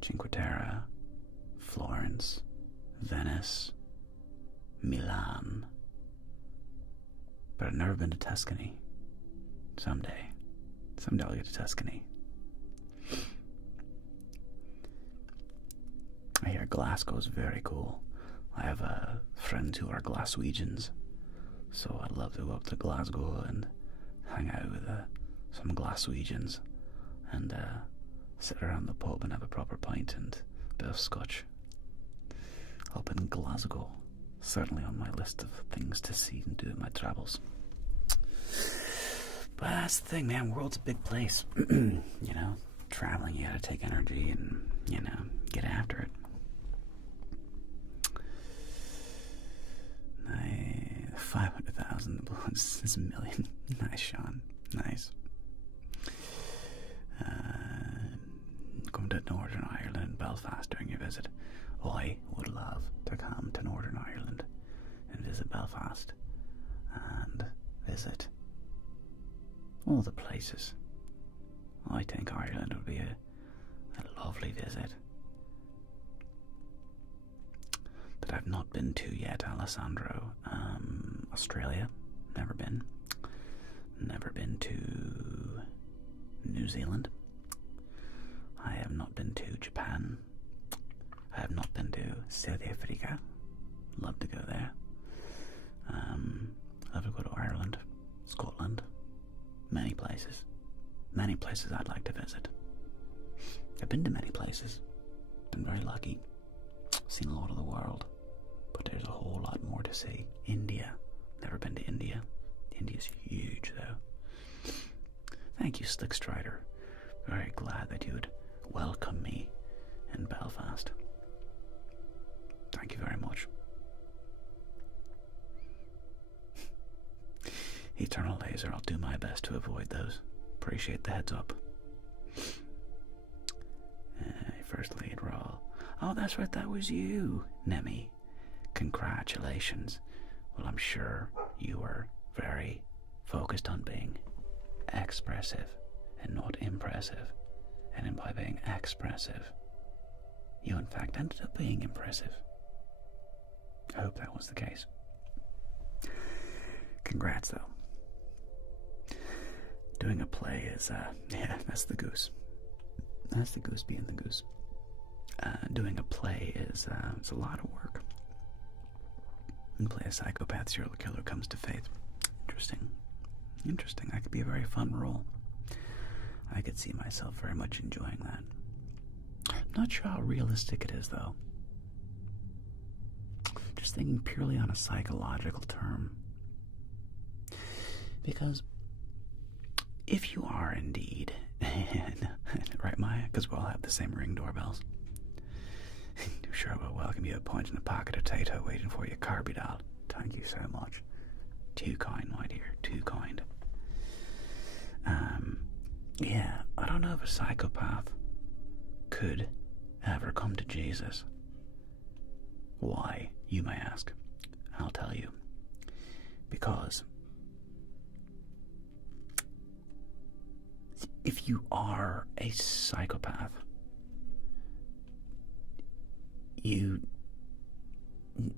Cinque Terre, Florence, Venice, Milan. But I've never been to Tuscany. Someday I'll get to Tuscany. I hear Glasgow's very cool. I have friends who are Glaswegians, so I'd love to go up to Glasgow and hang out with some Glaswegians and sit around the pub and have a proper pint and a bit of scotch. Up in Glasgow, certainly on my list of things to see and do in my travels. But that's the thing, man. World's a big place. Traveling, you gotta take energy and, get after it. 500,000 is a million. Nice, Sean. Nice. Come to Northern Ireland and Belfast during your visit. I would love to come to Northern Ireland and visit Belfast and visit all the places. I think Ireland would be a lovely visit that I've not been to yet, Alessandro. Australia, never been. Never been to New Zealand. I have not been to Japan. I have not been to South Africa. Love to go there. Love to go to Ireland, Scotland. Many places. Many places I'd like to visit. I've been to many places. Been very lucky. Seen a lot of the world. But there's a whole lot more to see. India. Never been to India. India's huge, though. Thank you, Slick Strider. Very glad that you would welcome me in Belfast. Thank you very much. Eternal Laser, I'll do my best to avoid those. Appreciate the heads up. First lead roll. Oh, that's right, that was you, Nemi. Congratulations. Well, I'm sure you were very focused on being expressive and not impressive. And by being expressive, you in fact ended up being impressive. I hope that was the case. Congrats, though. Doing a play is, that's the goose. That's the goose being the goose. Doing a play is it's a lot of work. You play a psychopath serial killer comes to faith. Interesting. Interesting. That could be a very fun role. I could see myself very much enjoying that. Not sure how realistic it is, though. Just thinking purely on a psychological term. Because if you are indeed, right, Maya? Because we all have the same Ring doorbells. Sure will welcome you a point in the pocket of Tato waiting for you, Carby doll. Thank you so much. Too kind, my dear. Too kind. Yeah, I don't know if a psychopath could ever come to Jesus. Why, you may ask. I'll tell you. Because if you are a psychopath,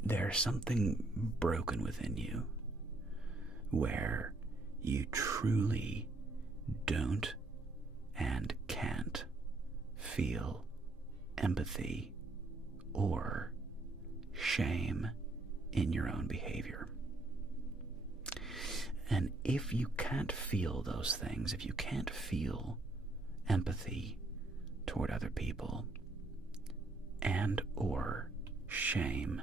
there's something broken within you where you truly don't and can't feel empathy or shame in your own behavior. And if you can't feel those things, if you can't feel empathy toward other people and or shame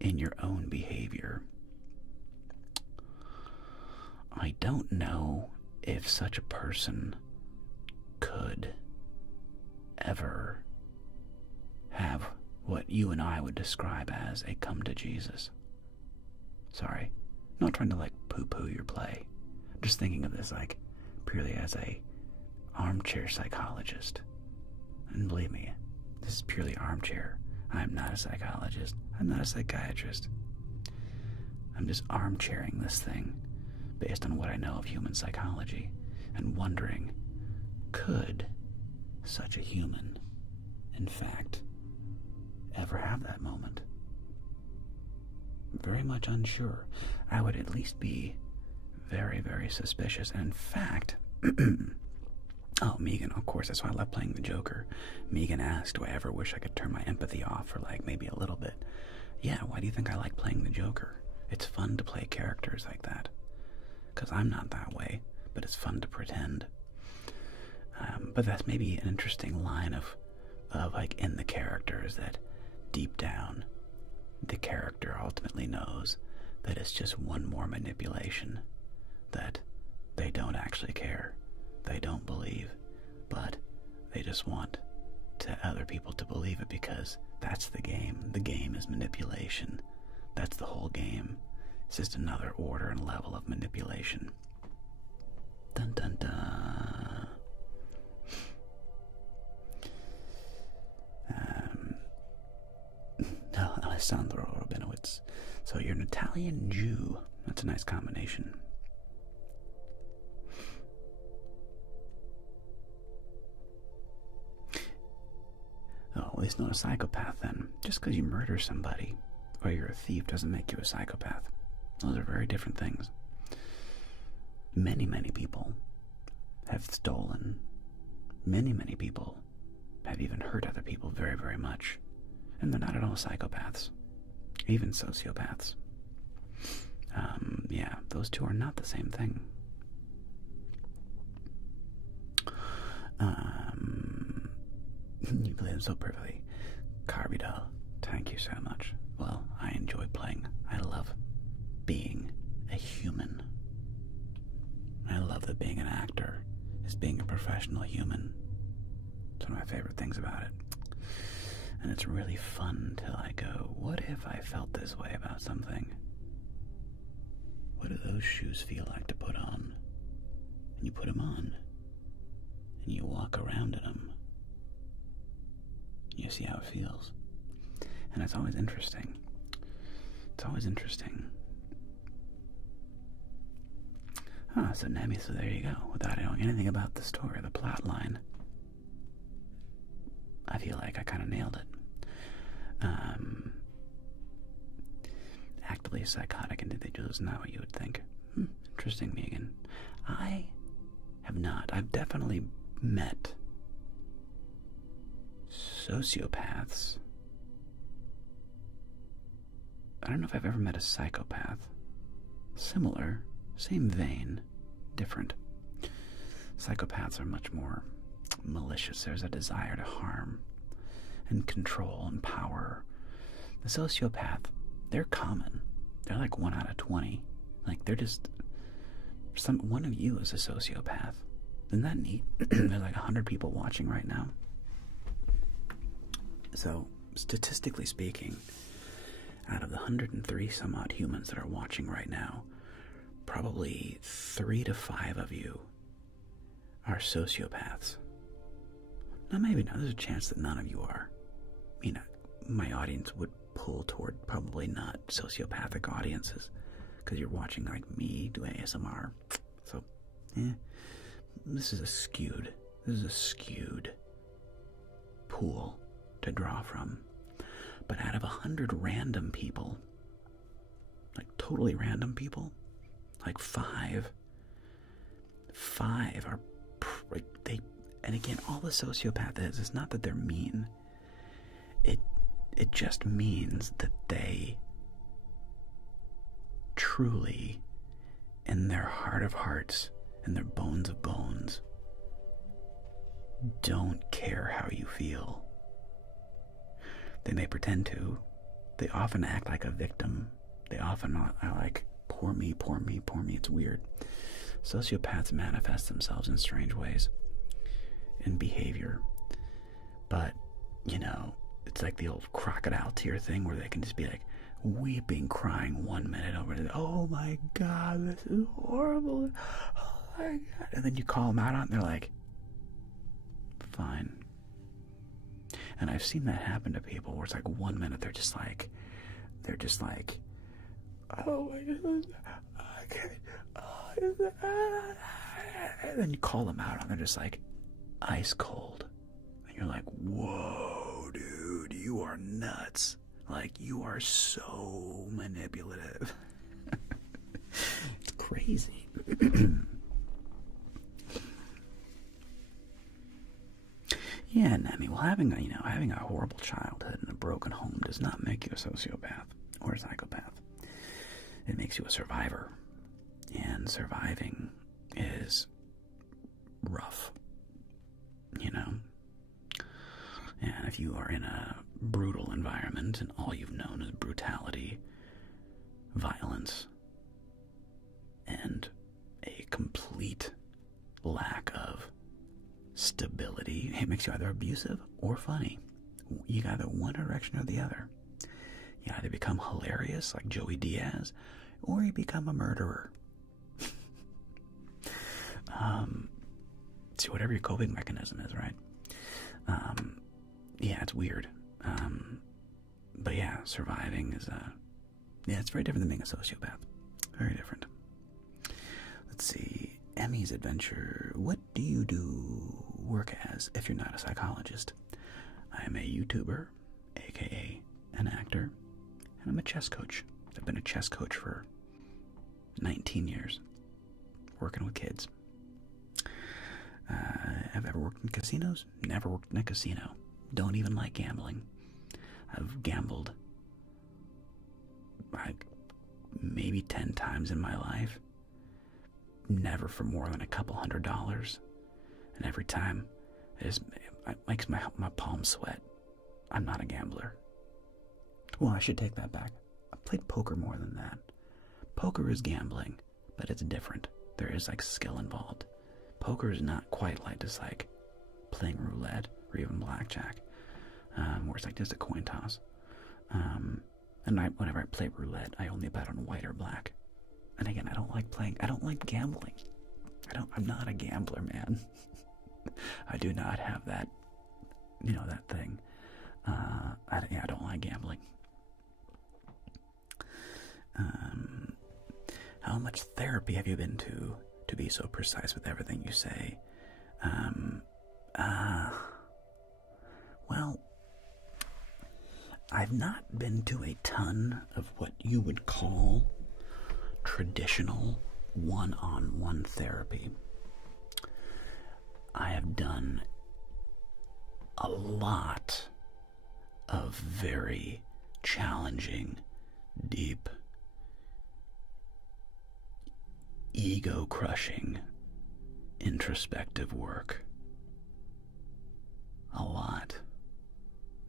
in your own behavior, I don't know if such a person could ever have what you and I would describe as a come to Jesus. Sorry, not trying to poo-poo your play. I'm just thinking of this purely as a armchair psychologist. And believe me, this is purely armchair. I'm not a psychologist. I'm not a psychiatrist. I'm just armchairing this thing based on what I know of human psychology and wondering, could such a human, in fact, ever have that moment? Very much unsure. I would at least be very, very suspicious. And in fact, oh, Megan, of course, that's why I love playing the Joker. Megan asked, do I ever wish I could turn my empathy off for maybe a little bit? Yeah, why do you think I like playing the Joker? It's fun to play characters like that. Because I'm not that way, but it's fun to pretend. But that's maybe an interesting line of in the characters that deep down, the character ultimately knows that it's just one more manipulation, that they don't actually care, they don't believe, but they just want other people to believe it because that's the game. The game is manipulation. That's the whole game. It's just another order and level of manipulation. Dun dun dun. Alessandro Rabinowitz. So you're an Italian Jew. That's a nice combination. Oh, at least not a psychopath then. Just because you murder somebody or you're a thief doesn't make you a psychopath. Those are very different things. Many, many people have stolen. Many, many people have even hurt other people very, very much. And they're not at all psychopaths. Even sociopaths. Yeah, those two are not the same thing. You play them so perfectly. Carby doll, thank you so much. Well, I enjoy playing. I love being a human. I love that being an actor is being a professional human. It's one of my favorite things about it. And it's really fun till I go, what if I felt this way about something? What do those shoes feel like to put on? And you put them on. And you walk around in them. You see how it feels. And it's always interesting. It's always interesting. So Nemi, so there you go. Without knowing anything about the story, the plot line, I feel like I kind of nailed it. Actively psychotic individual is not what you would think. Interesting, Megan. I have not. I've definitely met sociopaths. I don't know if I've ever met a psychopath. Similar, same vein, different. Psychopaths are much more malicious. There's a desire to harm and control and power. The sociopath, they're common. They're like 1 out of 20. Like, they're just... one of you is a sociopath. Isn't that neat? There's like 100 people watching right now. So, statistically speaking, out of the 103 some odd humans that are watching right now, probably 3 to 5 of you are sociopaths. Now, maybe not. There's a chance that none of you are. I mean, my audience would pull toward probably not sociopathic audiences, because you're watching like me do ASMR. So, this is a skewed pool to draw from. But out of 100 random people, like totally random people, like 5 are they. And again, all the sociopath is, it's not that they're mean. It just means that they truly, in their heart of hearts, in their bones of bones, don't care how you feel. They may pretend to. They often act like a victim. They often are like, poor me, poor me, poor me. It's weird. Sociopaths manifest themselves in strange ways in behavior. But, you know, it's like the old crocodile tear thing where they can just be like weeping, crying 1 minute over it. Oh my God, this is horrible. Oh my God. And then you call them out on it and they're like, fine. And I've seen that happen to people where it's like 1 minute they're just like, oh my goodness, okay. And then you call them out and they're just like ice cold. And you're like, whoa, dude, you are nuts. Like, you are so manipulative. It's crazy. Yeah, and I mean, well, having a horrible childhood and a broken home does not make you a sociopath or a psychopath. It makes you a survivor. And surviving is rough, you know? And if you are in a brutal environment and all you've known is brutality, violence, and a complete lack of stability, it makes you either abusive or funny. You got either one direction or the other. You either become hilarious like Joey Diaz, or you become a murderer. See, whatever your coping mechanism is, right? Yeah, it's weird. But yeah, surviving is it's very different than being a sociopath. Very different. Let's see. Emmy's adventure. What do you do work as if you're not a psychologist? I'm a YouTuber, aka an actor, and I'm a chess coach. I've been a chess coach for 19 years, working with kids. Have I ever worked in casinos? Never worked in a casino. Don't even like gambling. I've gambled like maybe 10 times in my life. Never for more than a couple $100. And every time it makes my palms sweat. I'm not a gambler. Well, I should take that back. I played poker more than that. Poker is gambling, but it's different. There is like skill involved. Poker is not quite like just like playing roulette or even blackjack, where it's like just a coin toss. And whenever I play roulette, I only bet on white or black. And again, I don't like gambling. I'm not a gambler, man. I do not have that, that thing. I don't like gambling. How much therapy have you been to be so precise with everything you say? Well, I've not been to a ton of what you would call traditional one-on-one therapy. I have done a lot of very challenging, deep, ego-crushing, introspective work. A lot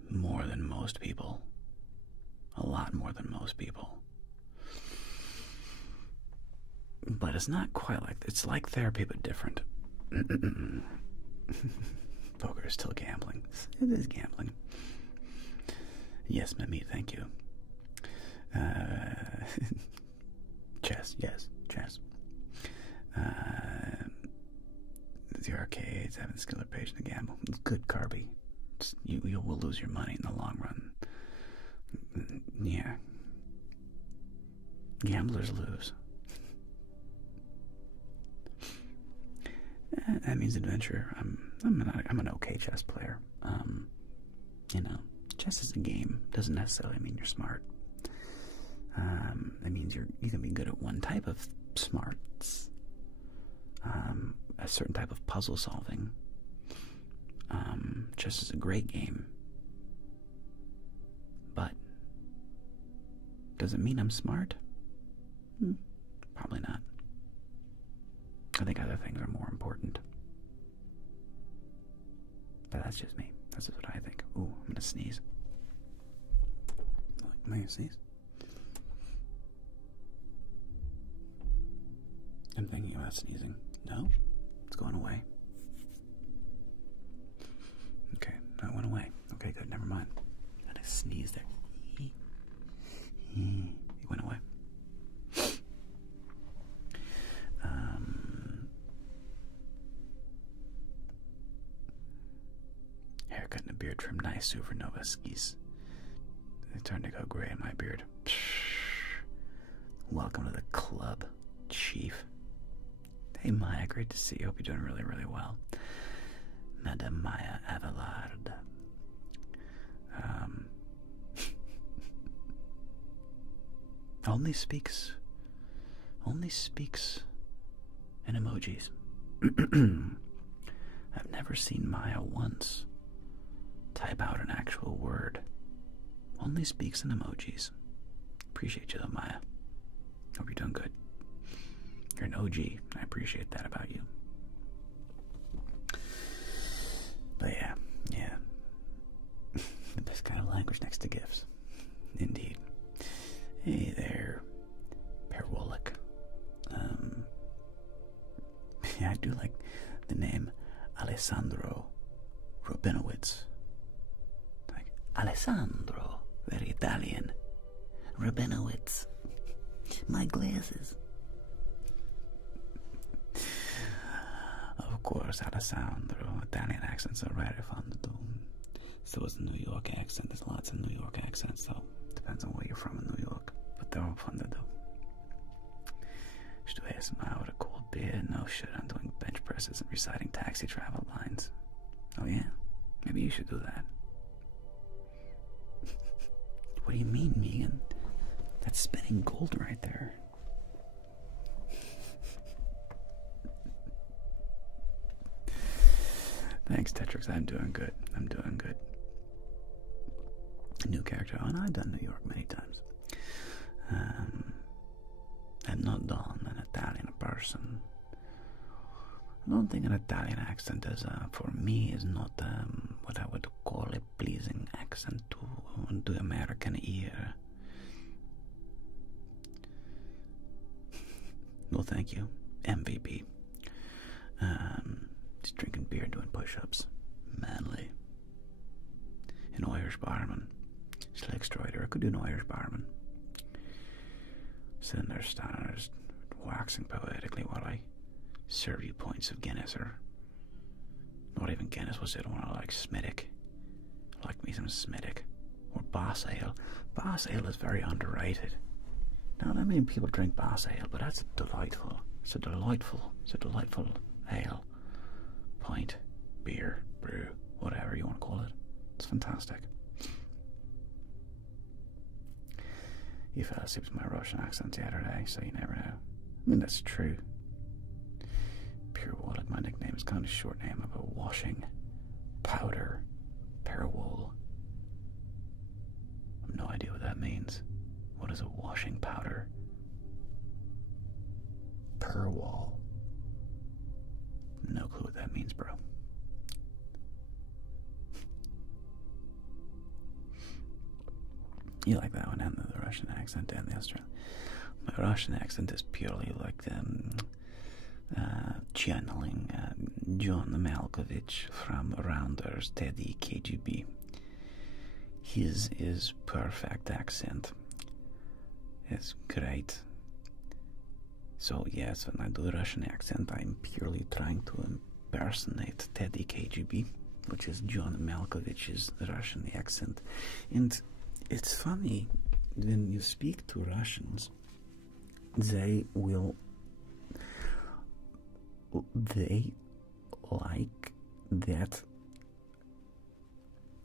more than most people. A lot more than most people. But it's not quite like, it's like therapy but different. Poker is still gambling. It is gambling. Yes, Mimi, thank you. Chess, yes, chess. The arcades, having the skill or patience to gamble. Good, Carby. You will lose your money in the long run. Yeah. Gamblers lose. That means adventure. I'm an okay chess player. You know, chess is a game. Doesn't necessarily mean you're smart. It means you can be good at one type of smarts. A certain type of puzzle solving. Chess is a great game. But does it mean I'm smart? Probably not. I think other things are more important. But that's just me. That's just what I think. Ooh, I'm gonna sneeze. Am I gonna sneeze? I'm thinking about sneezing. No? It's going away. Okay, no, it went away. Okay, good, never mind. I had a sneeze there. It went away. Haircut and a beard trim, nice supernova skis. They turned to go gray in my beard. Welcome to the club, Chief. Hey Maya, great to see you. Hope you're doing really, really well. Madame Maya Avellard. Only speaks in emojis. I've never seen Maya once type out an actual word. Only speaks in emojis. Appreciate you though, Maya. Hope you're doing good. You're an OG. I appreciate that about you. But yeah. The best kind of language next to gifts. Indeed. Hey there, Perwolic. Yeah, I do like the name Alessandro Rabinowitz. Like, Alessandro, very Italian. Rabinowitz. My glasses. Of course, Alessandro. Italian accents are very fun to do. So is the New York accent. There's lots of New York accents, so depends on where you're from in New York. But they're all fun to do. Should do ASMR with a cold beer? No shit, I'm doing bench presses and reciting taxi travel lines. Oh yeah? Maybe you should do that. What do you mean, Megan? That's spinning gold right there. Thanks, Tetrix. I'm doing good. New character. Oh, no, I've done New York many times. I've not done an Italian person. I don't think an Italian accent is, for me, is not what I would call a pleasing accent to the American ear. No, thank you. MVP. Just drinking beer, doing push-ups. Manly. An Irish barman. Slick strider. I could do an Irish barman. Sitting there, standing there, just waxing poetically while I serve you points of Guinness, or not even Guinness, was it? One I like Smiddick. I like me some Smiddick. Or Boss Ale. Boss Ale is very underrated. Now, I mean people drink Boss Ale, but that's delightful. It's a delightful ale. Pint, beer, brew, whatever you want to call it. It's fantastic. You fell asleep with my Russian accent the other day, so you never know. I mean, that's true. Pure Wallet, my nickname, is kind of a short name of a washing powder, Parawool. was a washing powder per wall. No clue what that means, bro. You like that one, and the Russian accent and the Australian. My Russian accent is purely like channeling John Malkovich from Rounders Teddy KGB. His is perfect accent. It's great. So yes, when I do a Russian accent, I'm purely trying to impersonate Teddy KGB, which is John Malkovich's Russian accent. And it's funny, when you speak to Russians, they like that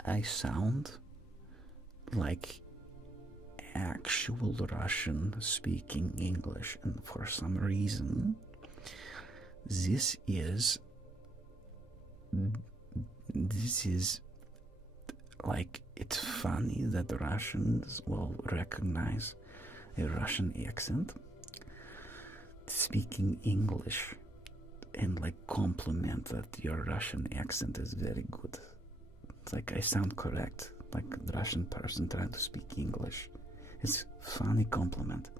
I sound like actual Russian speaking English, and for some reason this is like, it's funny that the Russians will recognize a Russian accent speaking English and like compliment that your Russian accent is very good. It's like I sound correct, like the Russian person trying to speak English. It's a funny compliment.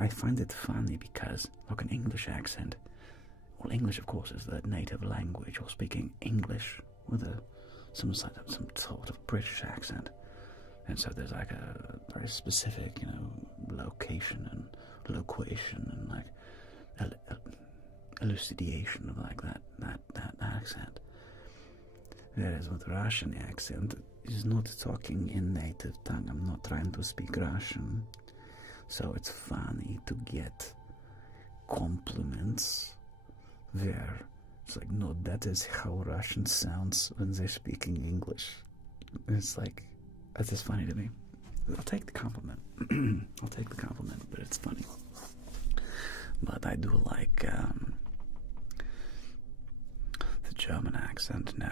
I find it funny because, like, an English accent, well, English of course is the native language, or speaking English with some sort of British accent, and so there's like a very specific, location and loquation and like elucidation of like that accent. Whereas with Russian accent, is not talking in native tongue. I'm not trying to speak Russian, so it's funny to get compliments there. It's like, no, that is how Russian sounds when they're speaking English. It's like, it's just funny to me. I'll take the compliment. I'll take the compliment, but it's funny. But I do like the German accent. No.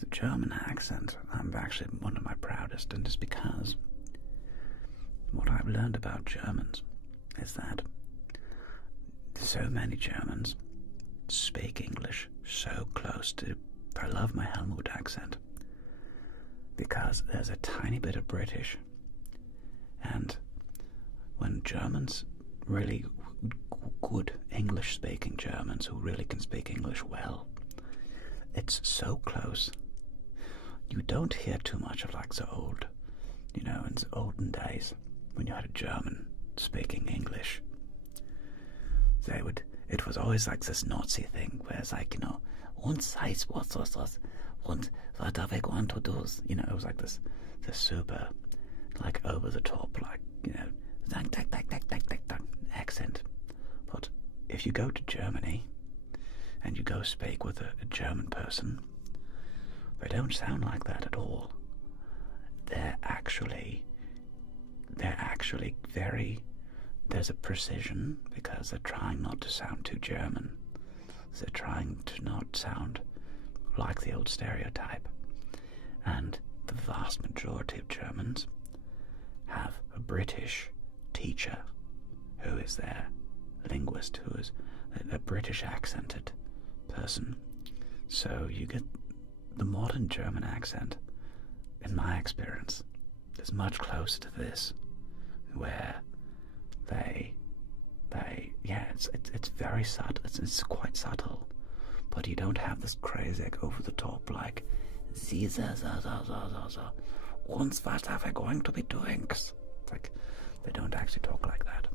The German accent, I'm actually one of my proudest, and it's because what I've learned about Germans is that so many Germans speak English so close to, I love my Helmut accent, because there's a tiny bit of British, and when Germans, really good English-speaking Germans who really can speak English well, it's so close. You don't hear too much of like the old, in the olden days when you had a German speaking English. It was always like this Nazi thing where it's like, uns heißt was, und what are we going to do? It was like this super, like, over the top, like, accent. But if you go to Germany and you go speak with a German person, they don't sound like that at all. They're actually very, there's a precision, because they're trying not to sound too German. They're trying to not sound like the old stereotype. And the vast majority of Germans have a British teacher who is their linguist, who is a British accented person. So you get the modern German accent, in my experience, is much closer to this, where it's very subtle. It's quite subtle, but you don't have this crazy over the top like uns what are we going to be doing? It's like they don't actually talk like that.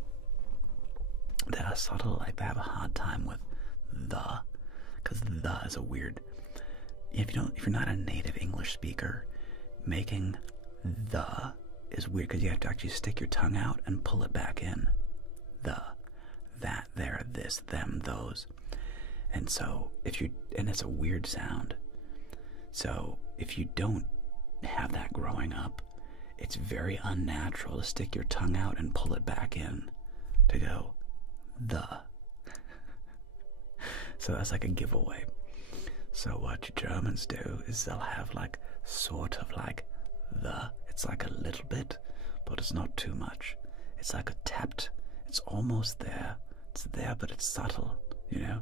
They are subtle, like they have a hard time with the, because the is a weird. If you're not a native English speaker, making the is weird because you have to actually stick your tongue out and pull it back in. The, that, there, this, them, those. And so and it's a weird sound. So if you don't have that growing up, it's very unnatural to stick your tongue out and pull it back in to go the. So that's like a giveaway. So what Germans do is they'll have like sort of like the, It's like a little bit, but it's not too much. It's like a tapped. It's almost there. It's there, but it's subtle, you know?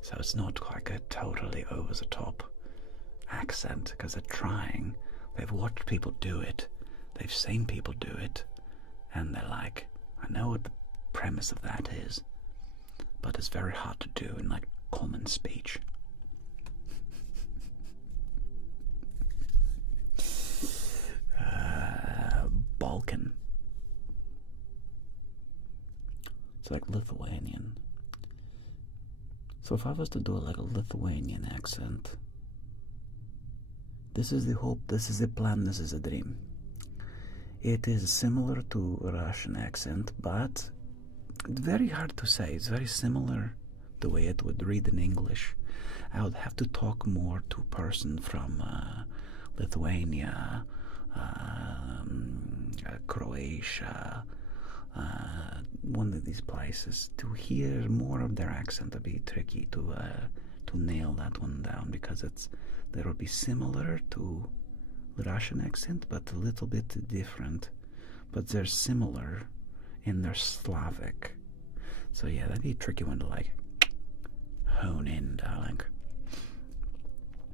So it's not like a totally over-the-top accent, because they're trying. They've watched people do it. They've seen people do it. And they're like, I know what the premise of that is, but it's very hard to do in, like, common speech. Balkan. It's like Lithuanian. So if I was to do like a Lithuanian accent, this is the hope, this is the plan, this is a dream. It is similar to a Russian accent, but very hard to say. It's very similar the way it would read in English. I would have to talk more to a person from Lithuania, Croatia, one of these places. To hear more of their accent would be tricky to nail that one down, because they would be similar to the Russian accent, but a little bit different. But they're similar in their Slavic. So yeah, that'd be a tricky one to like hone in, darling.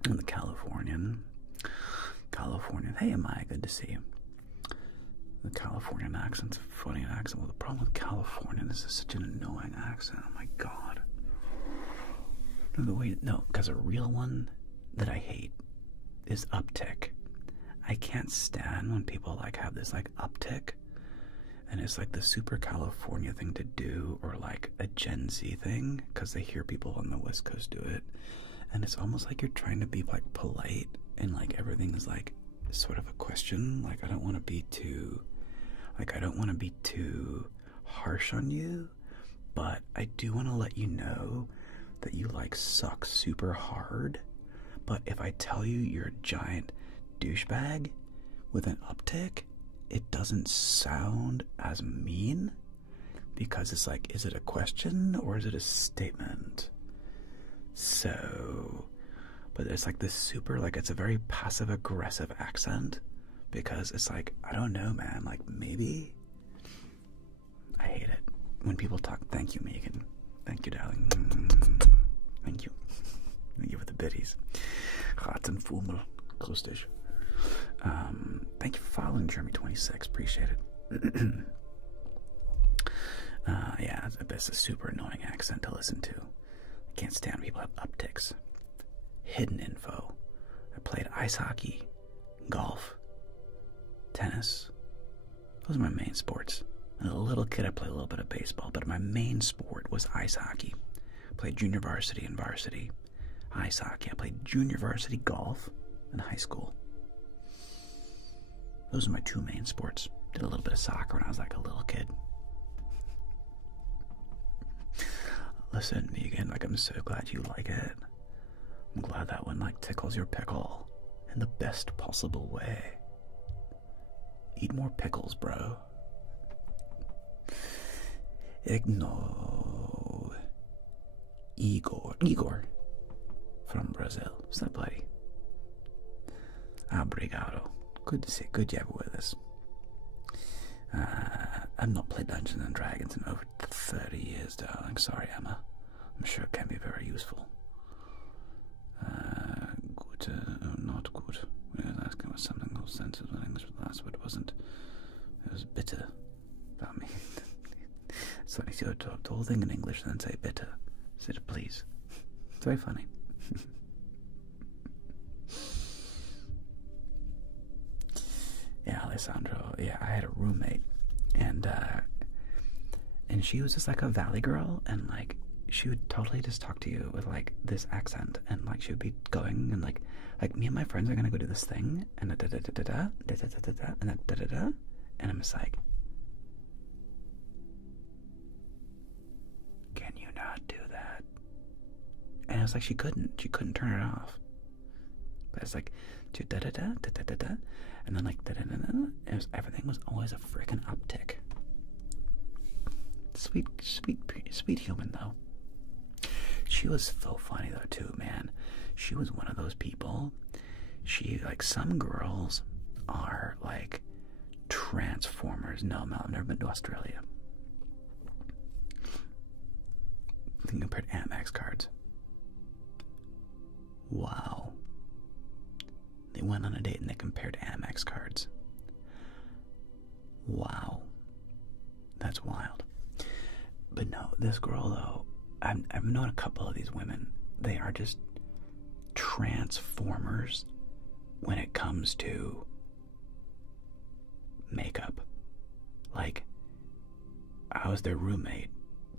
And the Californian, hey, Amaya, good to see you. The Californian accent's a funny accent. Well, the problem with Californian is it's such an annoying accent. Oh my god. No, because a real one that I hate is uptick. I can't stand when people like have this like uptick, and it's like the super California thing to do, or like a Gen Z thing, because they hear people on the West Coast do it, and it's almost like you're trying to be like polite, and like everything is like sort of a question. Like I don't want to be too harsh on you, but I do want to let you know that you like suck super hard. But if I tell you you're a giant douchebag with an uptick, it doesn't sound as mean, because it's like, is it a question or is it a statement? So, but it's like this super, like, it's a very passive aggressive accent, because it's like, I don't know, man, like maybe. I hate it when people talk. Thank you, Megan. Thank you, darling. Thank you. Thank you for the biddies. Rattenfummel. Grüß dich. Thank you for following Jeremy26. Appreciate it. Yeah, it's a super annoying accent to listen to. I can't stand people have upticks. Hidden info. I played ice hockey, golf, tennis. Those are my main sports. As a little kid, I played a little bit of baseball, but my main sport was ice hockey. I played junior varsity and varsity ice hockey. I played junior varsity golf in high school. Those are my two main sports. Did a little bit of soccer when I was like a little kid. Listen, Megan, like, I'm so glad you like it. I'm glad that one like tickles your pickle in the best possible way. Eat more pickles, bro. Igor from Brazil. What's that, buddy? Obrigado. Good to see. Good you have with us. I've not played Dungeons and Dragons in over 30 years, darling. Sorry, Emma. I'm sure it can be very useful. Good, not good. We were asking about something called senses in English, but the last word wasn't. It was bitter about me. So I see the whole thing in English and then say bitter. Say it, please. It's very funny. Yeah, Alessandro. Yeah, I had a roommate, and she was just like a valley girl, and like she would totally just talk to you with like this accent, and like she would be going and like me and my friends are gonna go do this thing, and da da da da da da da da da and da da da, and I'm just like, can you not do that? And it was like she couldn't turn it off. But it's like da da da da da da da, and then like da da da da. Everything was always a freaking uptick. Sweet human though. She was so funny though too, man. She was one of those people. She, like, some girls are like Transformers. No, I've never been to Australia. I think compared to Amex cards. Wow. They went on a date and they compared Amex cards. Wow. That's wild. But no, this girl though, I've known a couple of these women. They are just transformers when it comes to makeup. Like, I was their roommate,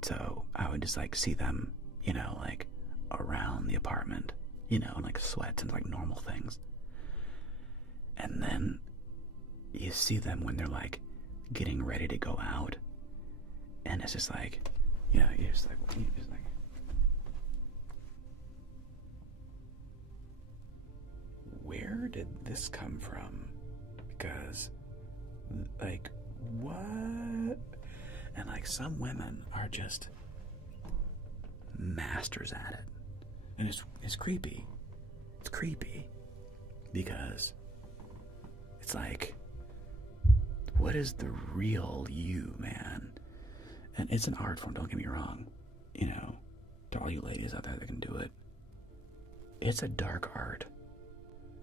so I would just like see them, you know, like around the apartment, you know, in like sweats and like normal things. And then you see them when they're like getting ready to go out, and it's just like, you know, you're just like where did this come from? Because, like, what? And like, some women are just masters at it, and it's creepy. It's creepy because it's like, what is the real you, man? And it's an art form, don't get me wrong. You know, to all you ladies out there that can do it, it's a dark art.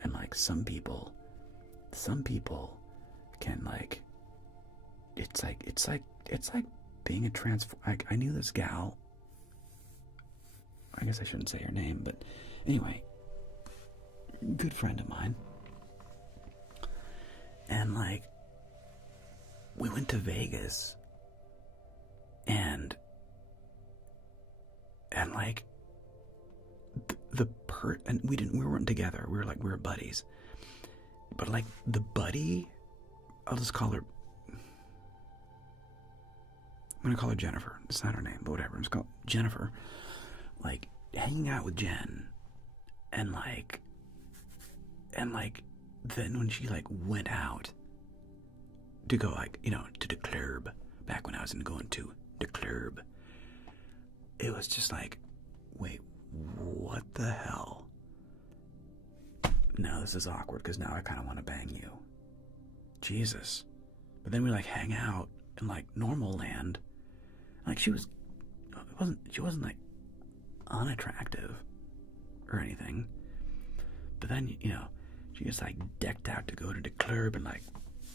And like, some people can like, it's like being a like, I knew this gal, I guess I shouldn't say her name, but anyway, good friend of mine. And like, we went to Vegas, and like, and we weren't together. We were buddies. But like, the buddy, I'll just call her, I'm gonna call her Jennifer. It's not her name, but whatever. I'm just call Jennifer. Like, hanging out with Jen, and then when she like went out to go, like, you know, to the club, back when I was going to the club, it was just like, wait, what the hell? Now this is awkward because now I kind of want to bang you. Jesus. But then we like hang out in like normal land. Like, she wasn't like unattractive or anything. But then, you know, she gets like decked out to go to the club, and like,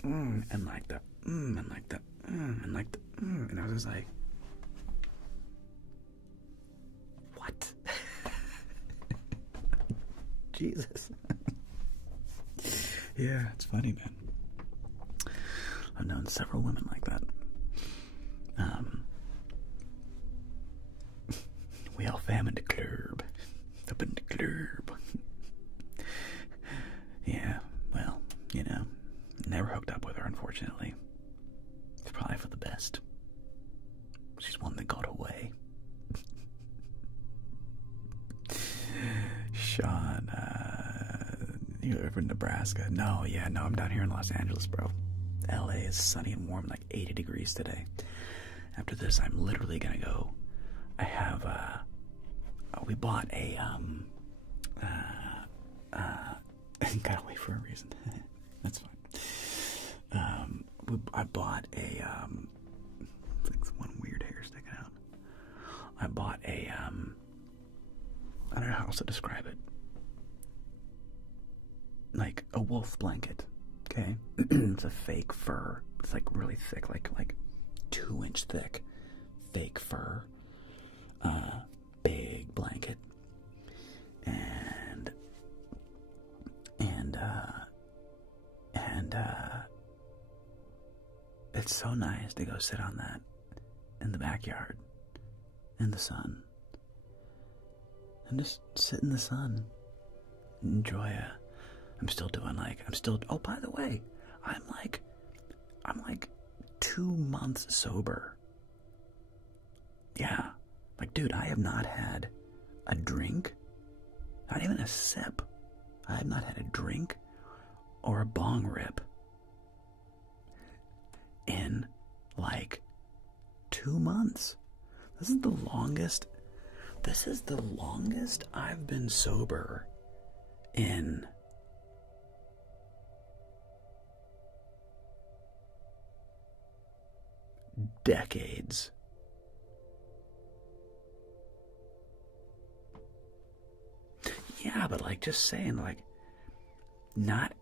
and like the, and like the, and like the, and I was just like, what? Jesus. Yeah, it's funny, man. I've known several women like that. We all fam in the club. Up in the club. Yeah, well, you know, never hooked up with her, unfortunately. It's probably for the best. She's one that got away. Sean, you live in Nebraska? No, I'm down here in Los Angeles, bro. LA is sunny and warm, like 80 degrees today. After this, I'm literally gonna go. I have, we bought a, gotta wait for a reason. That's fine. I bought a, it's one weird hair sticking out. I bought a, I don't know how else to describe it. Like a wolf blanket, okay? It's a fake fur. It's like really thick, like 2-inch thick, fake fur, big blanket, and it's so nice to go sit on that in the backyard, in the sun, and just sit in the sun, enjoy oh, by the way, I'm like 2 months sober. Yeah. Like, dude, I have not had a drink, not even a sip. I have not had a drink or a bong rip in like 2 months. This is the longest I've been sober in decades. Yeah, but like just saying, like, not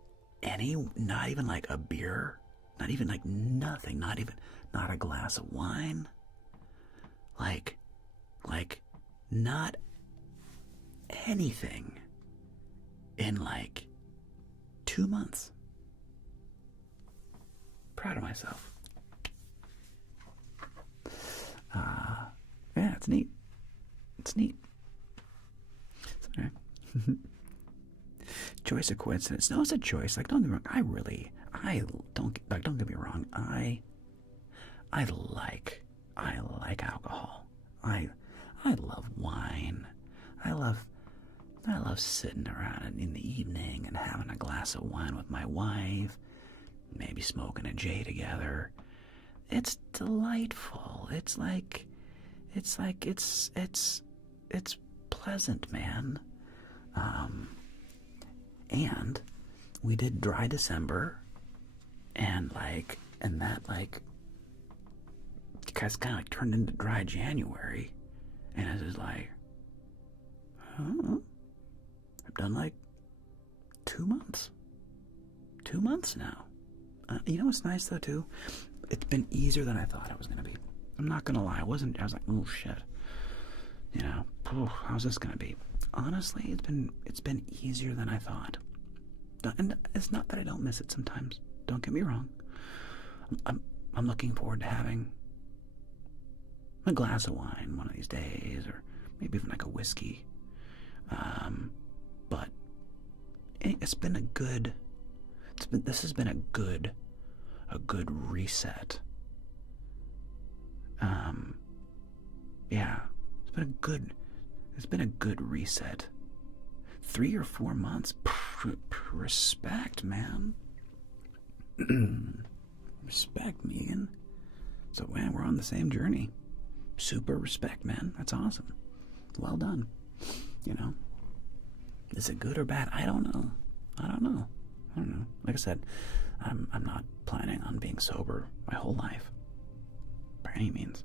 even like a beer, not even like nothing, not a glass of wine, like not anything in like 2 months. Proud of myself. Yeah, it's neat. It's neat. It's okay. Choice of coincidence. No, it's a choice. Like, don't get me wrong. Don't get me wrong. I like alcohol. I love wine. I love sitting around in the evening and having a glass of wine with my wife, maybe smoking a J together. It's delightful. It's pleasant, man. And we did dry December, and that kind of like turned into dry January, and I was like, oh, I've done like 2 months. 2 months now. You know what's nice though too? It's been easier than I thought it was gonna be. I'm not gonna lie. I was like, oh shit. You know, how's this gonna be? Honestly, it's been easier than I thought. And it's not that I don't miss it sometimes. Don't get me wrong. I'm looking forward to having a glass of wine one of these days, or maybe even like a whiskey. But this has been a good reset. Yeah, it's been a good reset. 3 or 4 months, respect, man. Respect, Megan. So, man, we're on the same journey. Super respect, man. That's awesome. Well done. You know, is it good or bad? I don't know. Like I said, I'm not planning on being sober my whole life, by any means.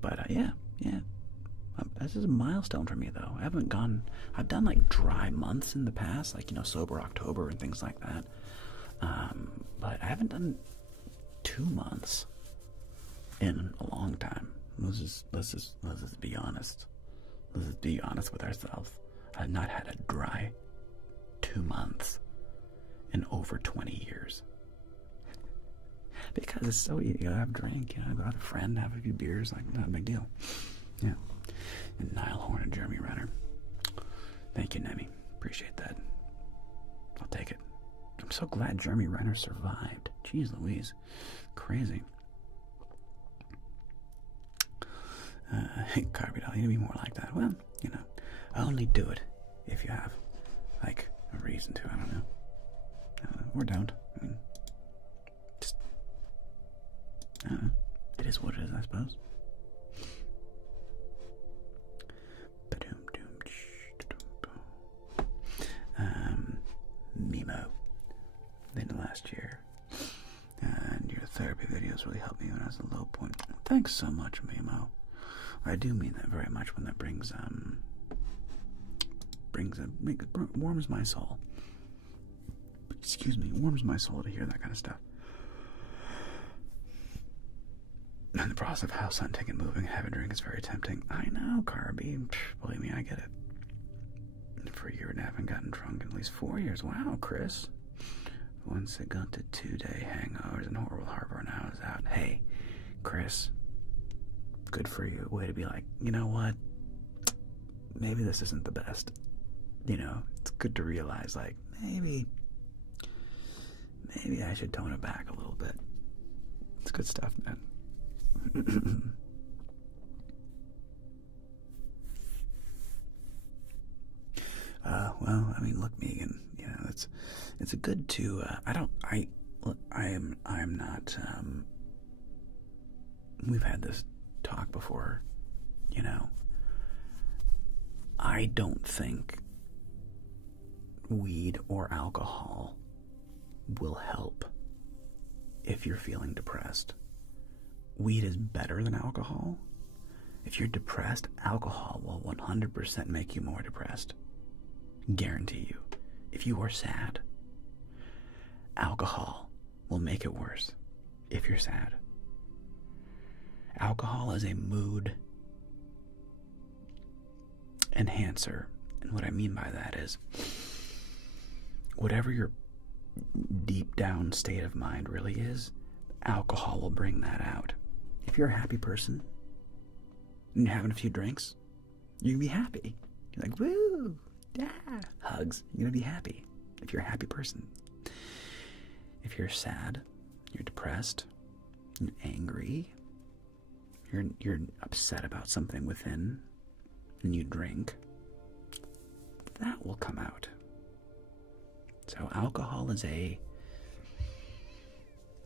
But yeah. This is a milestone for me, though. I've done like dry months in the past, like, you know, sober October and things like that. But I haven't done 2 months in a long time. Let's just be honest. Let's just be honest with ourselves. I've not had a dry 2 months in over 20 years. Because it's so easy. You have a drink, you know, go out with a friend, have a few beers, like, not a big deal. Yeah. And Niall Horn and Jeremy Renner. Thank you, Nemi. Appreciate that. I'll take it. I'm so glad Jeremy Renner survived. Jeez Louise. Crazy. Carby doll, you need to be more like that. Well, you know, I'll only do it if you have, like, a reason to. I don't know. Or don't. I mean, just, I don't know. It is what it is, I suppose. Mimo. The last year. And your therapy videos really helped me when I was at a low point. Thanks so much, Mimo. I do mean that very much when that warms my soul. Excuse me, warms my soul to hear that kind of stuff. And the process of house hunting and moving and having a drink is very tempting. I know, Carby. Believe me, I get it. For a year and I haven't gotten drunk in at least 4 years. Wow, Chris. Once it got to 2-day hangovers in Horrible Harbor and I was out. Hey, Chris. Good for you. Way to be like, you know what? Maybe this isn't the best. You know, it's good to realize, like, maybe I should tone it back a little bit. It's good stuff, man. Well, I mean, look, Megan, you know, it's a good to, I'm not, we've had this talk before, you know, I don't think weed or alcohol will help if you're feeling depressed. weed is better than alcohol. If you're depressed, alcohol will 100% make you more depressed. Guarantee you. If you are sad, alcohol will make it worse if you're sad. Alcohol is a mood enhancer. And what I mean by that is, whatever your deep down state of mind really is, alcohol will bring that out. If you're a happy person and you're having a few drinks, you're going to be happy. You're like, woo, yeah, hugs. You're going to be happy if you're a happy person. If you're sad, you're depressed, you're angry, you're upset about something within, and you drink, that will come out. So alcohol is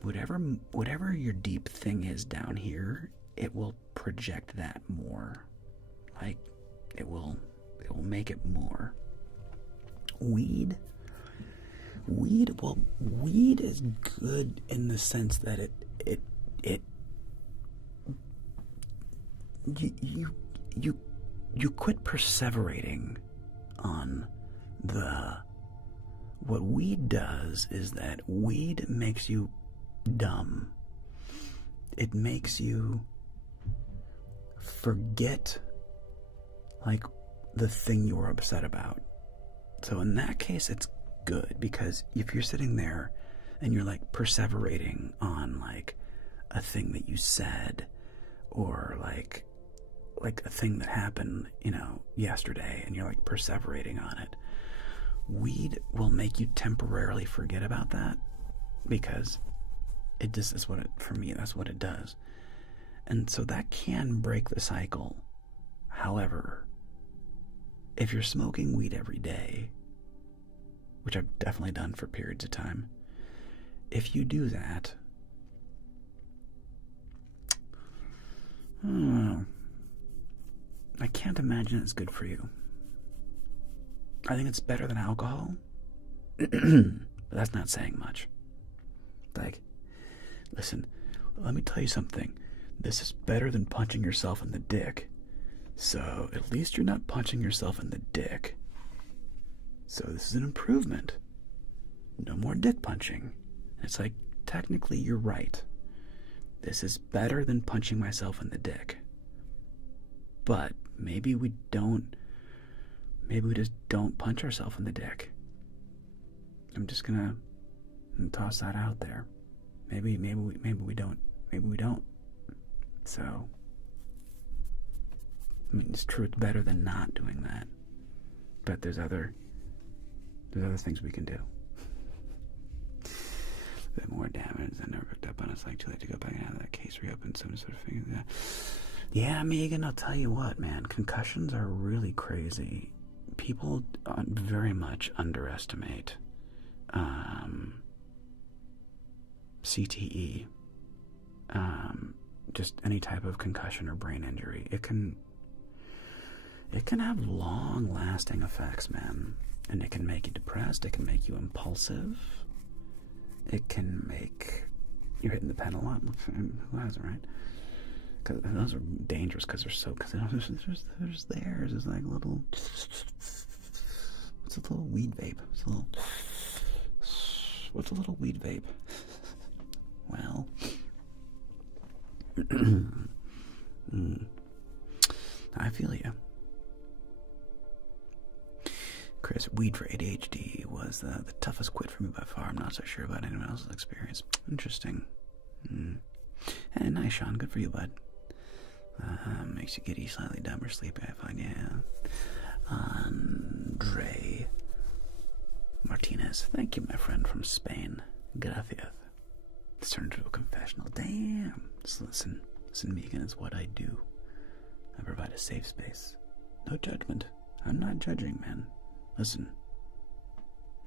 whatever your deep thing is down here, it will project that more. Like, it will make it more. Weed is good in the sense that you quit perseverating on what weed does is that weed makes you dumb. It makes you forget, like, the thing you were upset about. So in that case, it's good, because if you're sitting there and you're like perseverating on like a thing that you said, or like a thing that happened, yesterday, and you're like perseverating on it, weed will make you temporarily forget about that, because it just is for me, that's what it does. And so that can break the cycle. However, if you're smoking weed every day, which I've definitely done for periods of time, if you do that, I can't imagine it's good for you. I think it's better than alcohol, but that's not saying much. Like, listen, let me tell you something. This is better than punching yourself in the dick. So at least you're not punching yourself in the dick. So this is an improvement. No more dick punching. It's like, technically you're right. This is better than punching myself in the dick. But maybe we just don't punch ourselves in the dick. I'm just gonna toss that out there. Maybe we don't. Maybe we don't. So, I mean, it's true, it's better than not doing that. But there's other things we can do. A bit more damage. I never picked up on it. It's like too late to go back and have that case reopened. Some sort of thing. Yeah, Megan, I'll tell you what, man. Concussions are really crazy. People very much underestimate CTE. Just any type of concussion or brain injury. It can have long-lasting effects, man. And it can make you depressed. It can make you impulsive. It can make you hitting the pen a lot. Who hasn't, right? Because those are dangerous because they're so. Because there's theirs. It's like a little. What's a little weed vape? What's a little weed vape? Well. I feel you. Chris, weed for ADHD was the toughest quit for me by far. I'm not so sure about anyone else's experience. Interesting. Hey, nice, Sean. Good for you, bud. Makes you giddy, slightly dumb or sleepy, I find. Yeah. Andre Martinez. Thank you, my friend from Spain. Gracias. It's turned into a confessional. Damn. Just listen, Megan, it's what I do. I provide a safe space. No judgment. I'm not judging, man. Listen.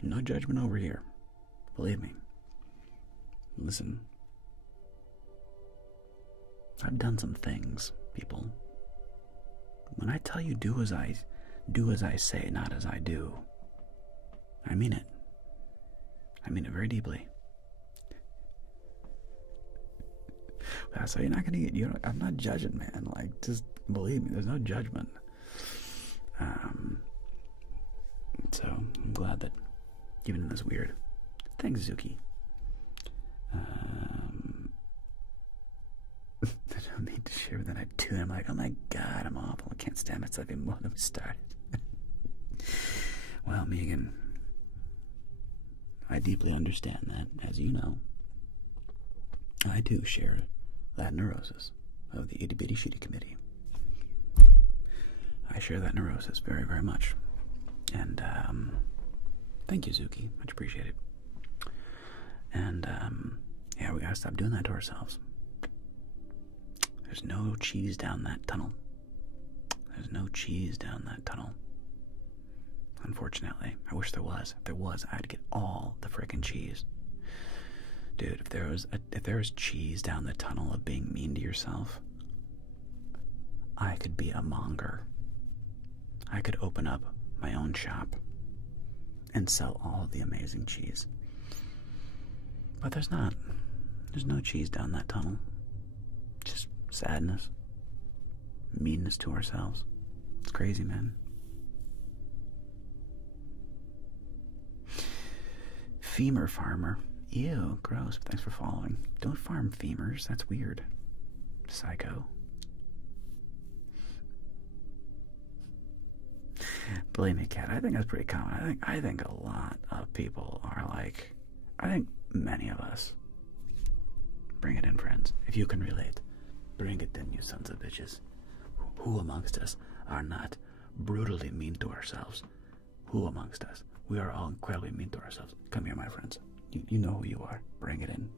No judgment over here. Believe me. Listen. I've done some things, people. When I tell you do as I say, not as I do, I mean it. I mean it very deeply. So you're not gonna get. I'm not judging, man. Like, just believe me. There's no judgment. So I'm glad that even in this weird. Thanks, Zuki. I don't mean to share, but then I do. I'm like, oh my god, I'm awful. I can't stand myself even more than we started. Well, Megan, I deeply understand that, as you know. I too share that neurosis of the itty bitty shitty committee. I share that neurosis very, very much. And thank you, Zuki. Much appreciated. And yeah, we gotta stop doing that to ourselves. There's no cheese down that tunnel. There's no cheese down that tunnel. Unfortunately. I wish there was. If there was, I'd get all the frickin' cheese. Dude, if there was cheese down the tunnel of being mean to yourself, I could be a monger. I could open up my own shop and sell all of the amazing cheese. But there's not. There's no cheese down that tunnel. Just sadness. Meanness to ourselves. It's crazy, man. Femur farmer. Ew, gross. Thanks for following. Don't farm femurs. That's weird. Psycho. Believe me, Kat, I think that's pretty common. I think a lot of people are like, I think many of us. Bring it in, friends. If you can relate, bring it in, you sons of bitches. Who amongst us are not brutally mean to ourselves? Who amongst us? We are all incredibly mean to ourselves. Come here, my friends. You know who you are. Bring it in.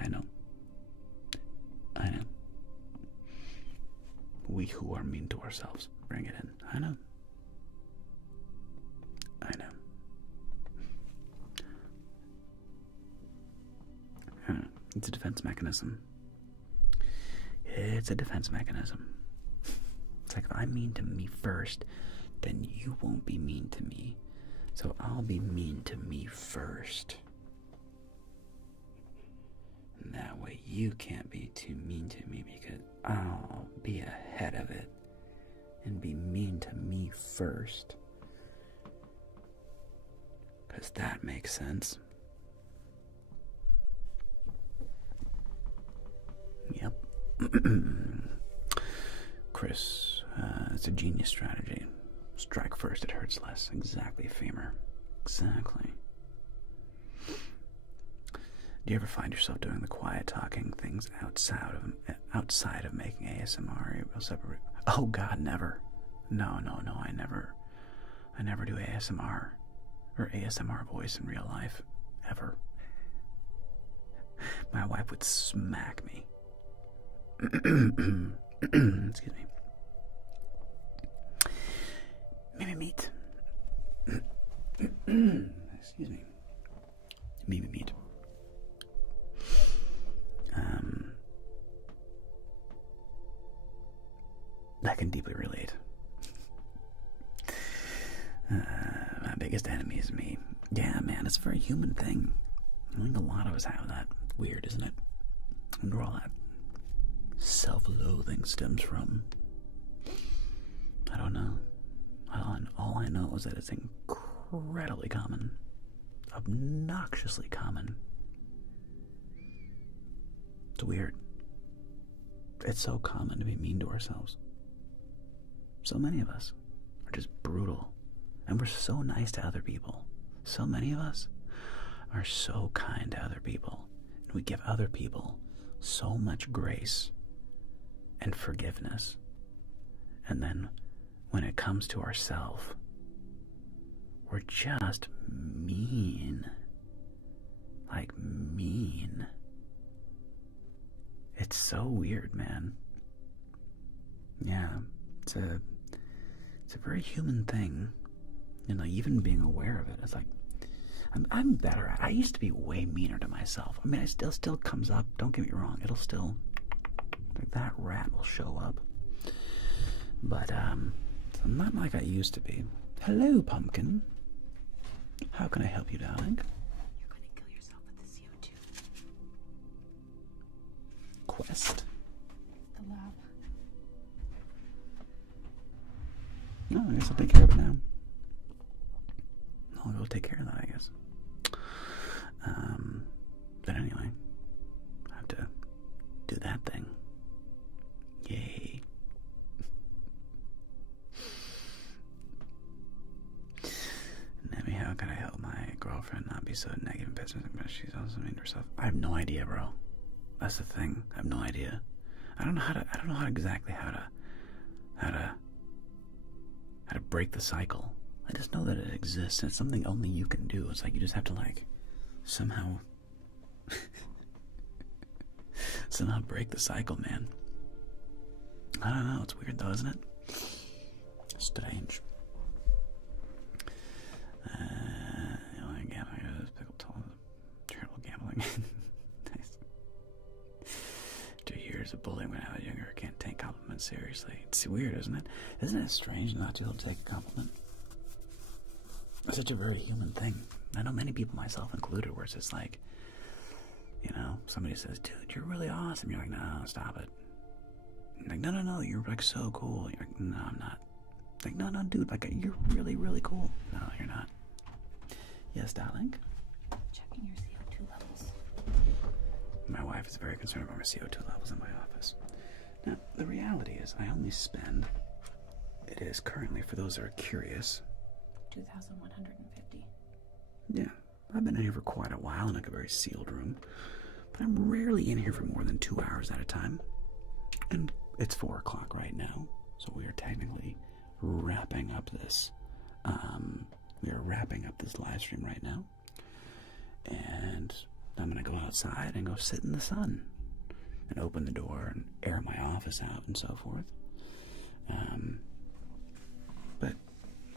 I know. I know. We who are mean to ourselves. Bring it in. I know. I know. It's a defense mechanism. It's a defense mechanism. It's like, if I'm mean to me first, then you won't be mean to me. So I'll be mean to me first. And that way you can't be too mean to me, because I'll be ahead of it and be mean to me first. Because that makes sense. Yep. Chris, it's a genius strategy. Strike first, it hurts less. Exactly, femur. Exactly. Do you ever find yourself doing the quiet talking things outside of making ASMR? Oh God, never. No, I never do ASMR or ASMR voice in real life, ever. My wife would smack me. Excuse me. Mimi meat. Excuse me. Mimi meat. I can deeply relate. My biggest enemy is me. Yeah, man, it's a very human thing. I think a lot of us have that. Weird, isn't it? I wonder where all that self-loathing stems from. I don't know. All I know is that it's incredibly common. Obnoxiously common. It's weird. It's so common to be mean to ourselves. So many of us are just brutal. And we're so nice to other people. So many of us are so kind to other people. And we give other people so much grace and forgiveness. And then when it comes to ourselves, we're just mean. Like, mean. It's so weird, man. Yeah, it's a very human thing. You know, even being aware of it, it's like, I'm better at it. I used to be way meaner to myself. I mean, it still comes up. Don't get me wrong. It'll still, like, that rat will show up. But, I'm not like I used to be. Hello, Pumpkin. How can I help you, darling? You're going to kill yourself with the CO2. quest? The lab. No, I guess I'll take care of it now. I'll go take care of that, I guess. But anyway, I have to do that thing. Yay. Nemi, how can I help my girlfriend not be so negative and pessimistic, but she's also mean to herself? I have no idea, bro. That's the thing. I have no idea. I don't know how to break the cycle. I just know that it exists, and it's something only you can do. It's like you just have to, like, somehow break the cycle, man. I don't know. It's weird, though, isn't it? Strange. Terrible gambling. Nice. 2 years of bullying when I was younger. I can't take compliments seriously. It's weird, isn't it? Isn't it strange not to be able to take a compliment? It's such a very human thing. I know many people, myself included, where it's just like, you know, somebody says, dude, you're really awesome. You're like, no, stop it. You're like, no, you're like so cool. You're like, no, I'm not. Like, no, dude, like, you're really, really cool. No, you're not. Yes, darling? Checking your CO2 levels. My wife is very concerned about my CO2 levels in my office. Now, the reality is I only spend, it is currently, for those that are curious, 2,150. Yeah, I've been in here for quite a while in like a very sealed room, but I'm rarely in here for more than 2 hours at a time. And it's 4 o'clock right now, so we are technically wrapping up this. We are wrapping up this live stream right now, and I'm gonna go outside and go sit in the sun, and open the door and air my office out and so forth. But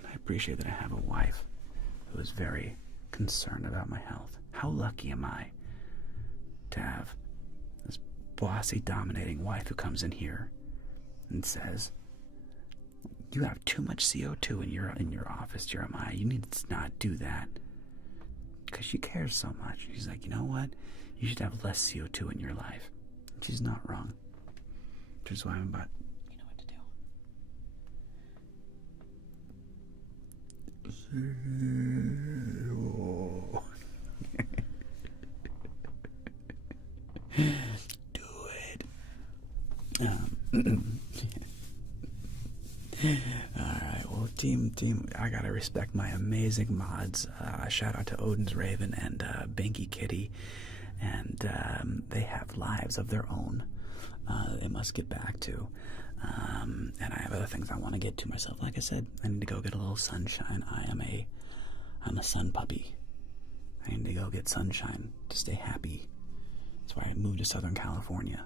I appreciate that I have a wife who is very concerned about my health. How lucky am I to have this bossy, dominating wife who comes in here and says, you have too much CO2 in your office, Jeremiah. You need to not do that. Because she cares so much. She's like, you know what? You should have less CO2 in your life. And she's not wrong. Which is why I'm about... You know what to do. Do it. Alright, well, team, I gotta respect my amazing mods. Shout out to Odin's Raven and Binky Kitty. And they have lives of their own they must get back to. And I have other things I want to get to myself. Like I said, I need to go get a little sunshine. I'm a sun puppy. I need to go get sunshine to stay happy. That's why I moved to Southern California.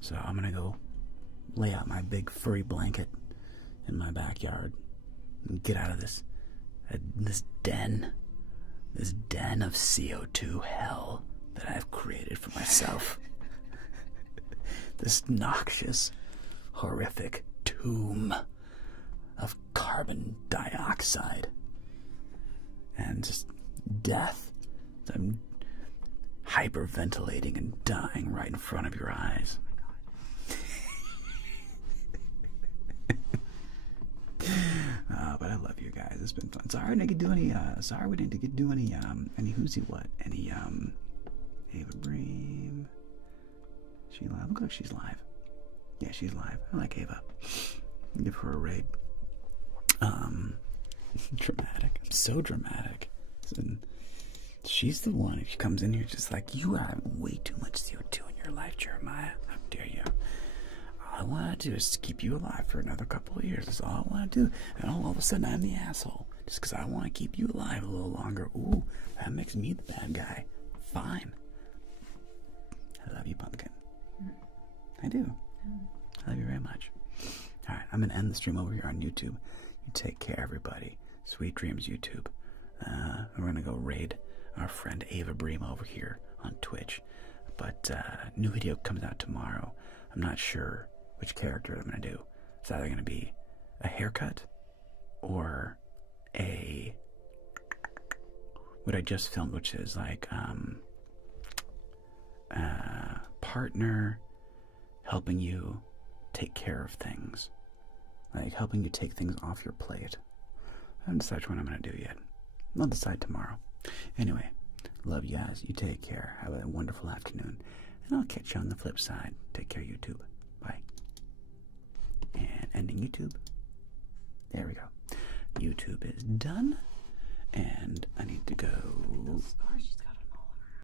So I'm gonna go lay out my big furry blanket in my backyard and get out of this den of CO2 hell that I've created for myself. This noxious, horrific tomb of carbon dioxide and just death. I'm hyperventilating and dying right in front of your eyes. But I love you guys. It's been fun. Sorry we didn't do any who's he what? Any Ava Bream. She live? Look like she's live. Yeah, she's live. I like Ava. Give her a raid. Dramatic. I'm so dramatic. And she's the one who comes in here just like, you have way too much CO2 in your life, Jeremiah. How dare you? All I want to do is keep you alive for another couple of years. That's all I want to do. And all of a sudden I'm the asshole. Just because I want to keep you alive a little longer. Ooh, that makes me the bad guy. Fine. I love you, Pumpkin. I do. I love you very much. Alright, I'm going to end the stream over here on YouTube. You take care, everybody. Sweet dreams, YouTube. We're going to go raid our friend Ava Bream over here on Twitch. But new video comes out tomorrow. I'm not sure which character I'm going to do. It's either going to be a haircut or what I just filmed, which is like partner helping you take care of things. Like helping you take things off your plate. I haven't decided what I'm going to do yet. I'll decide tomorrow. Anyway, love you guys. You take care. Have a wonderful afternoon. And I'll catch you on the flip side. Take care, YouTube. Bye. And ending YouTube. There we go. YouTube is done. And I need to go. Those scars she's got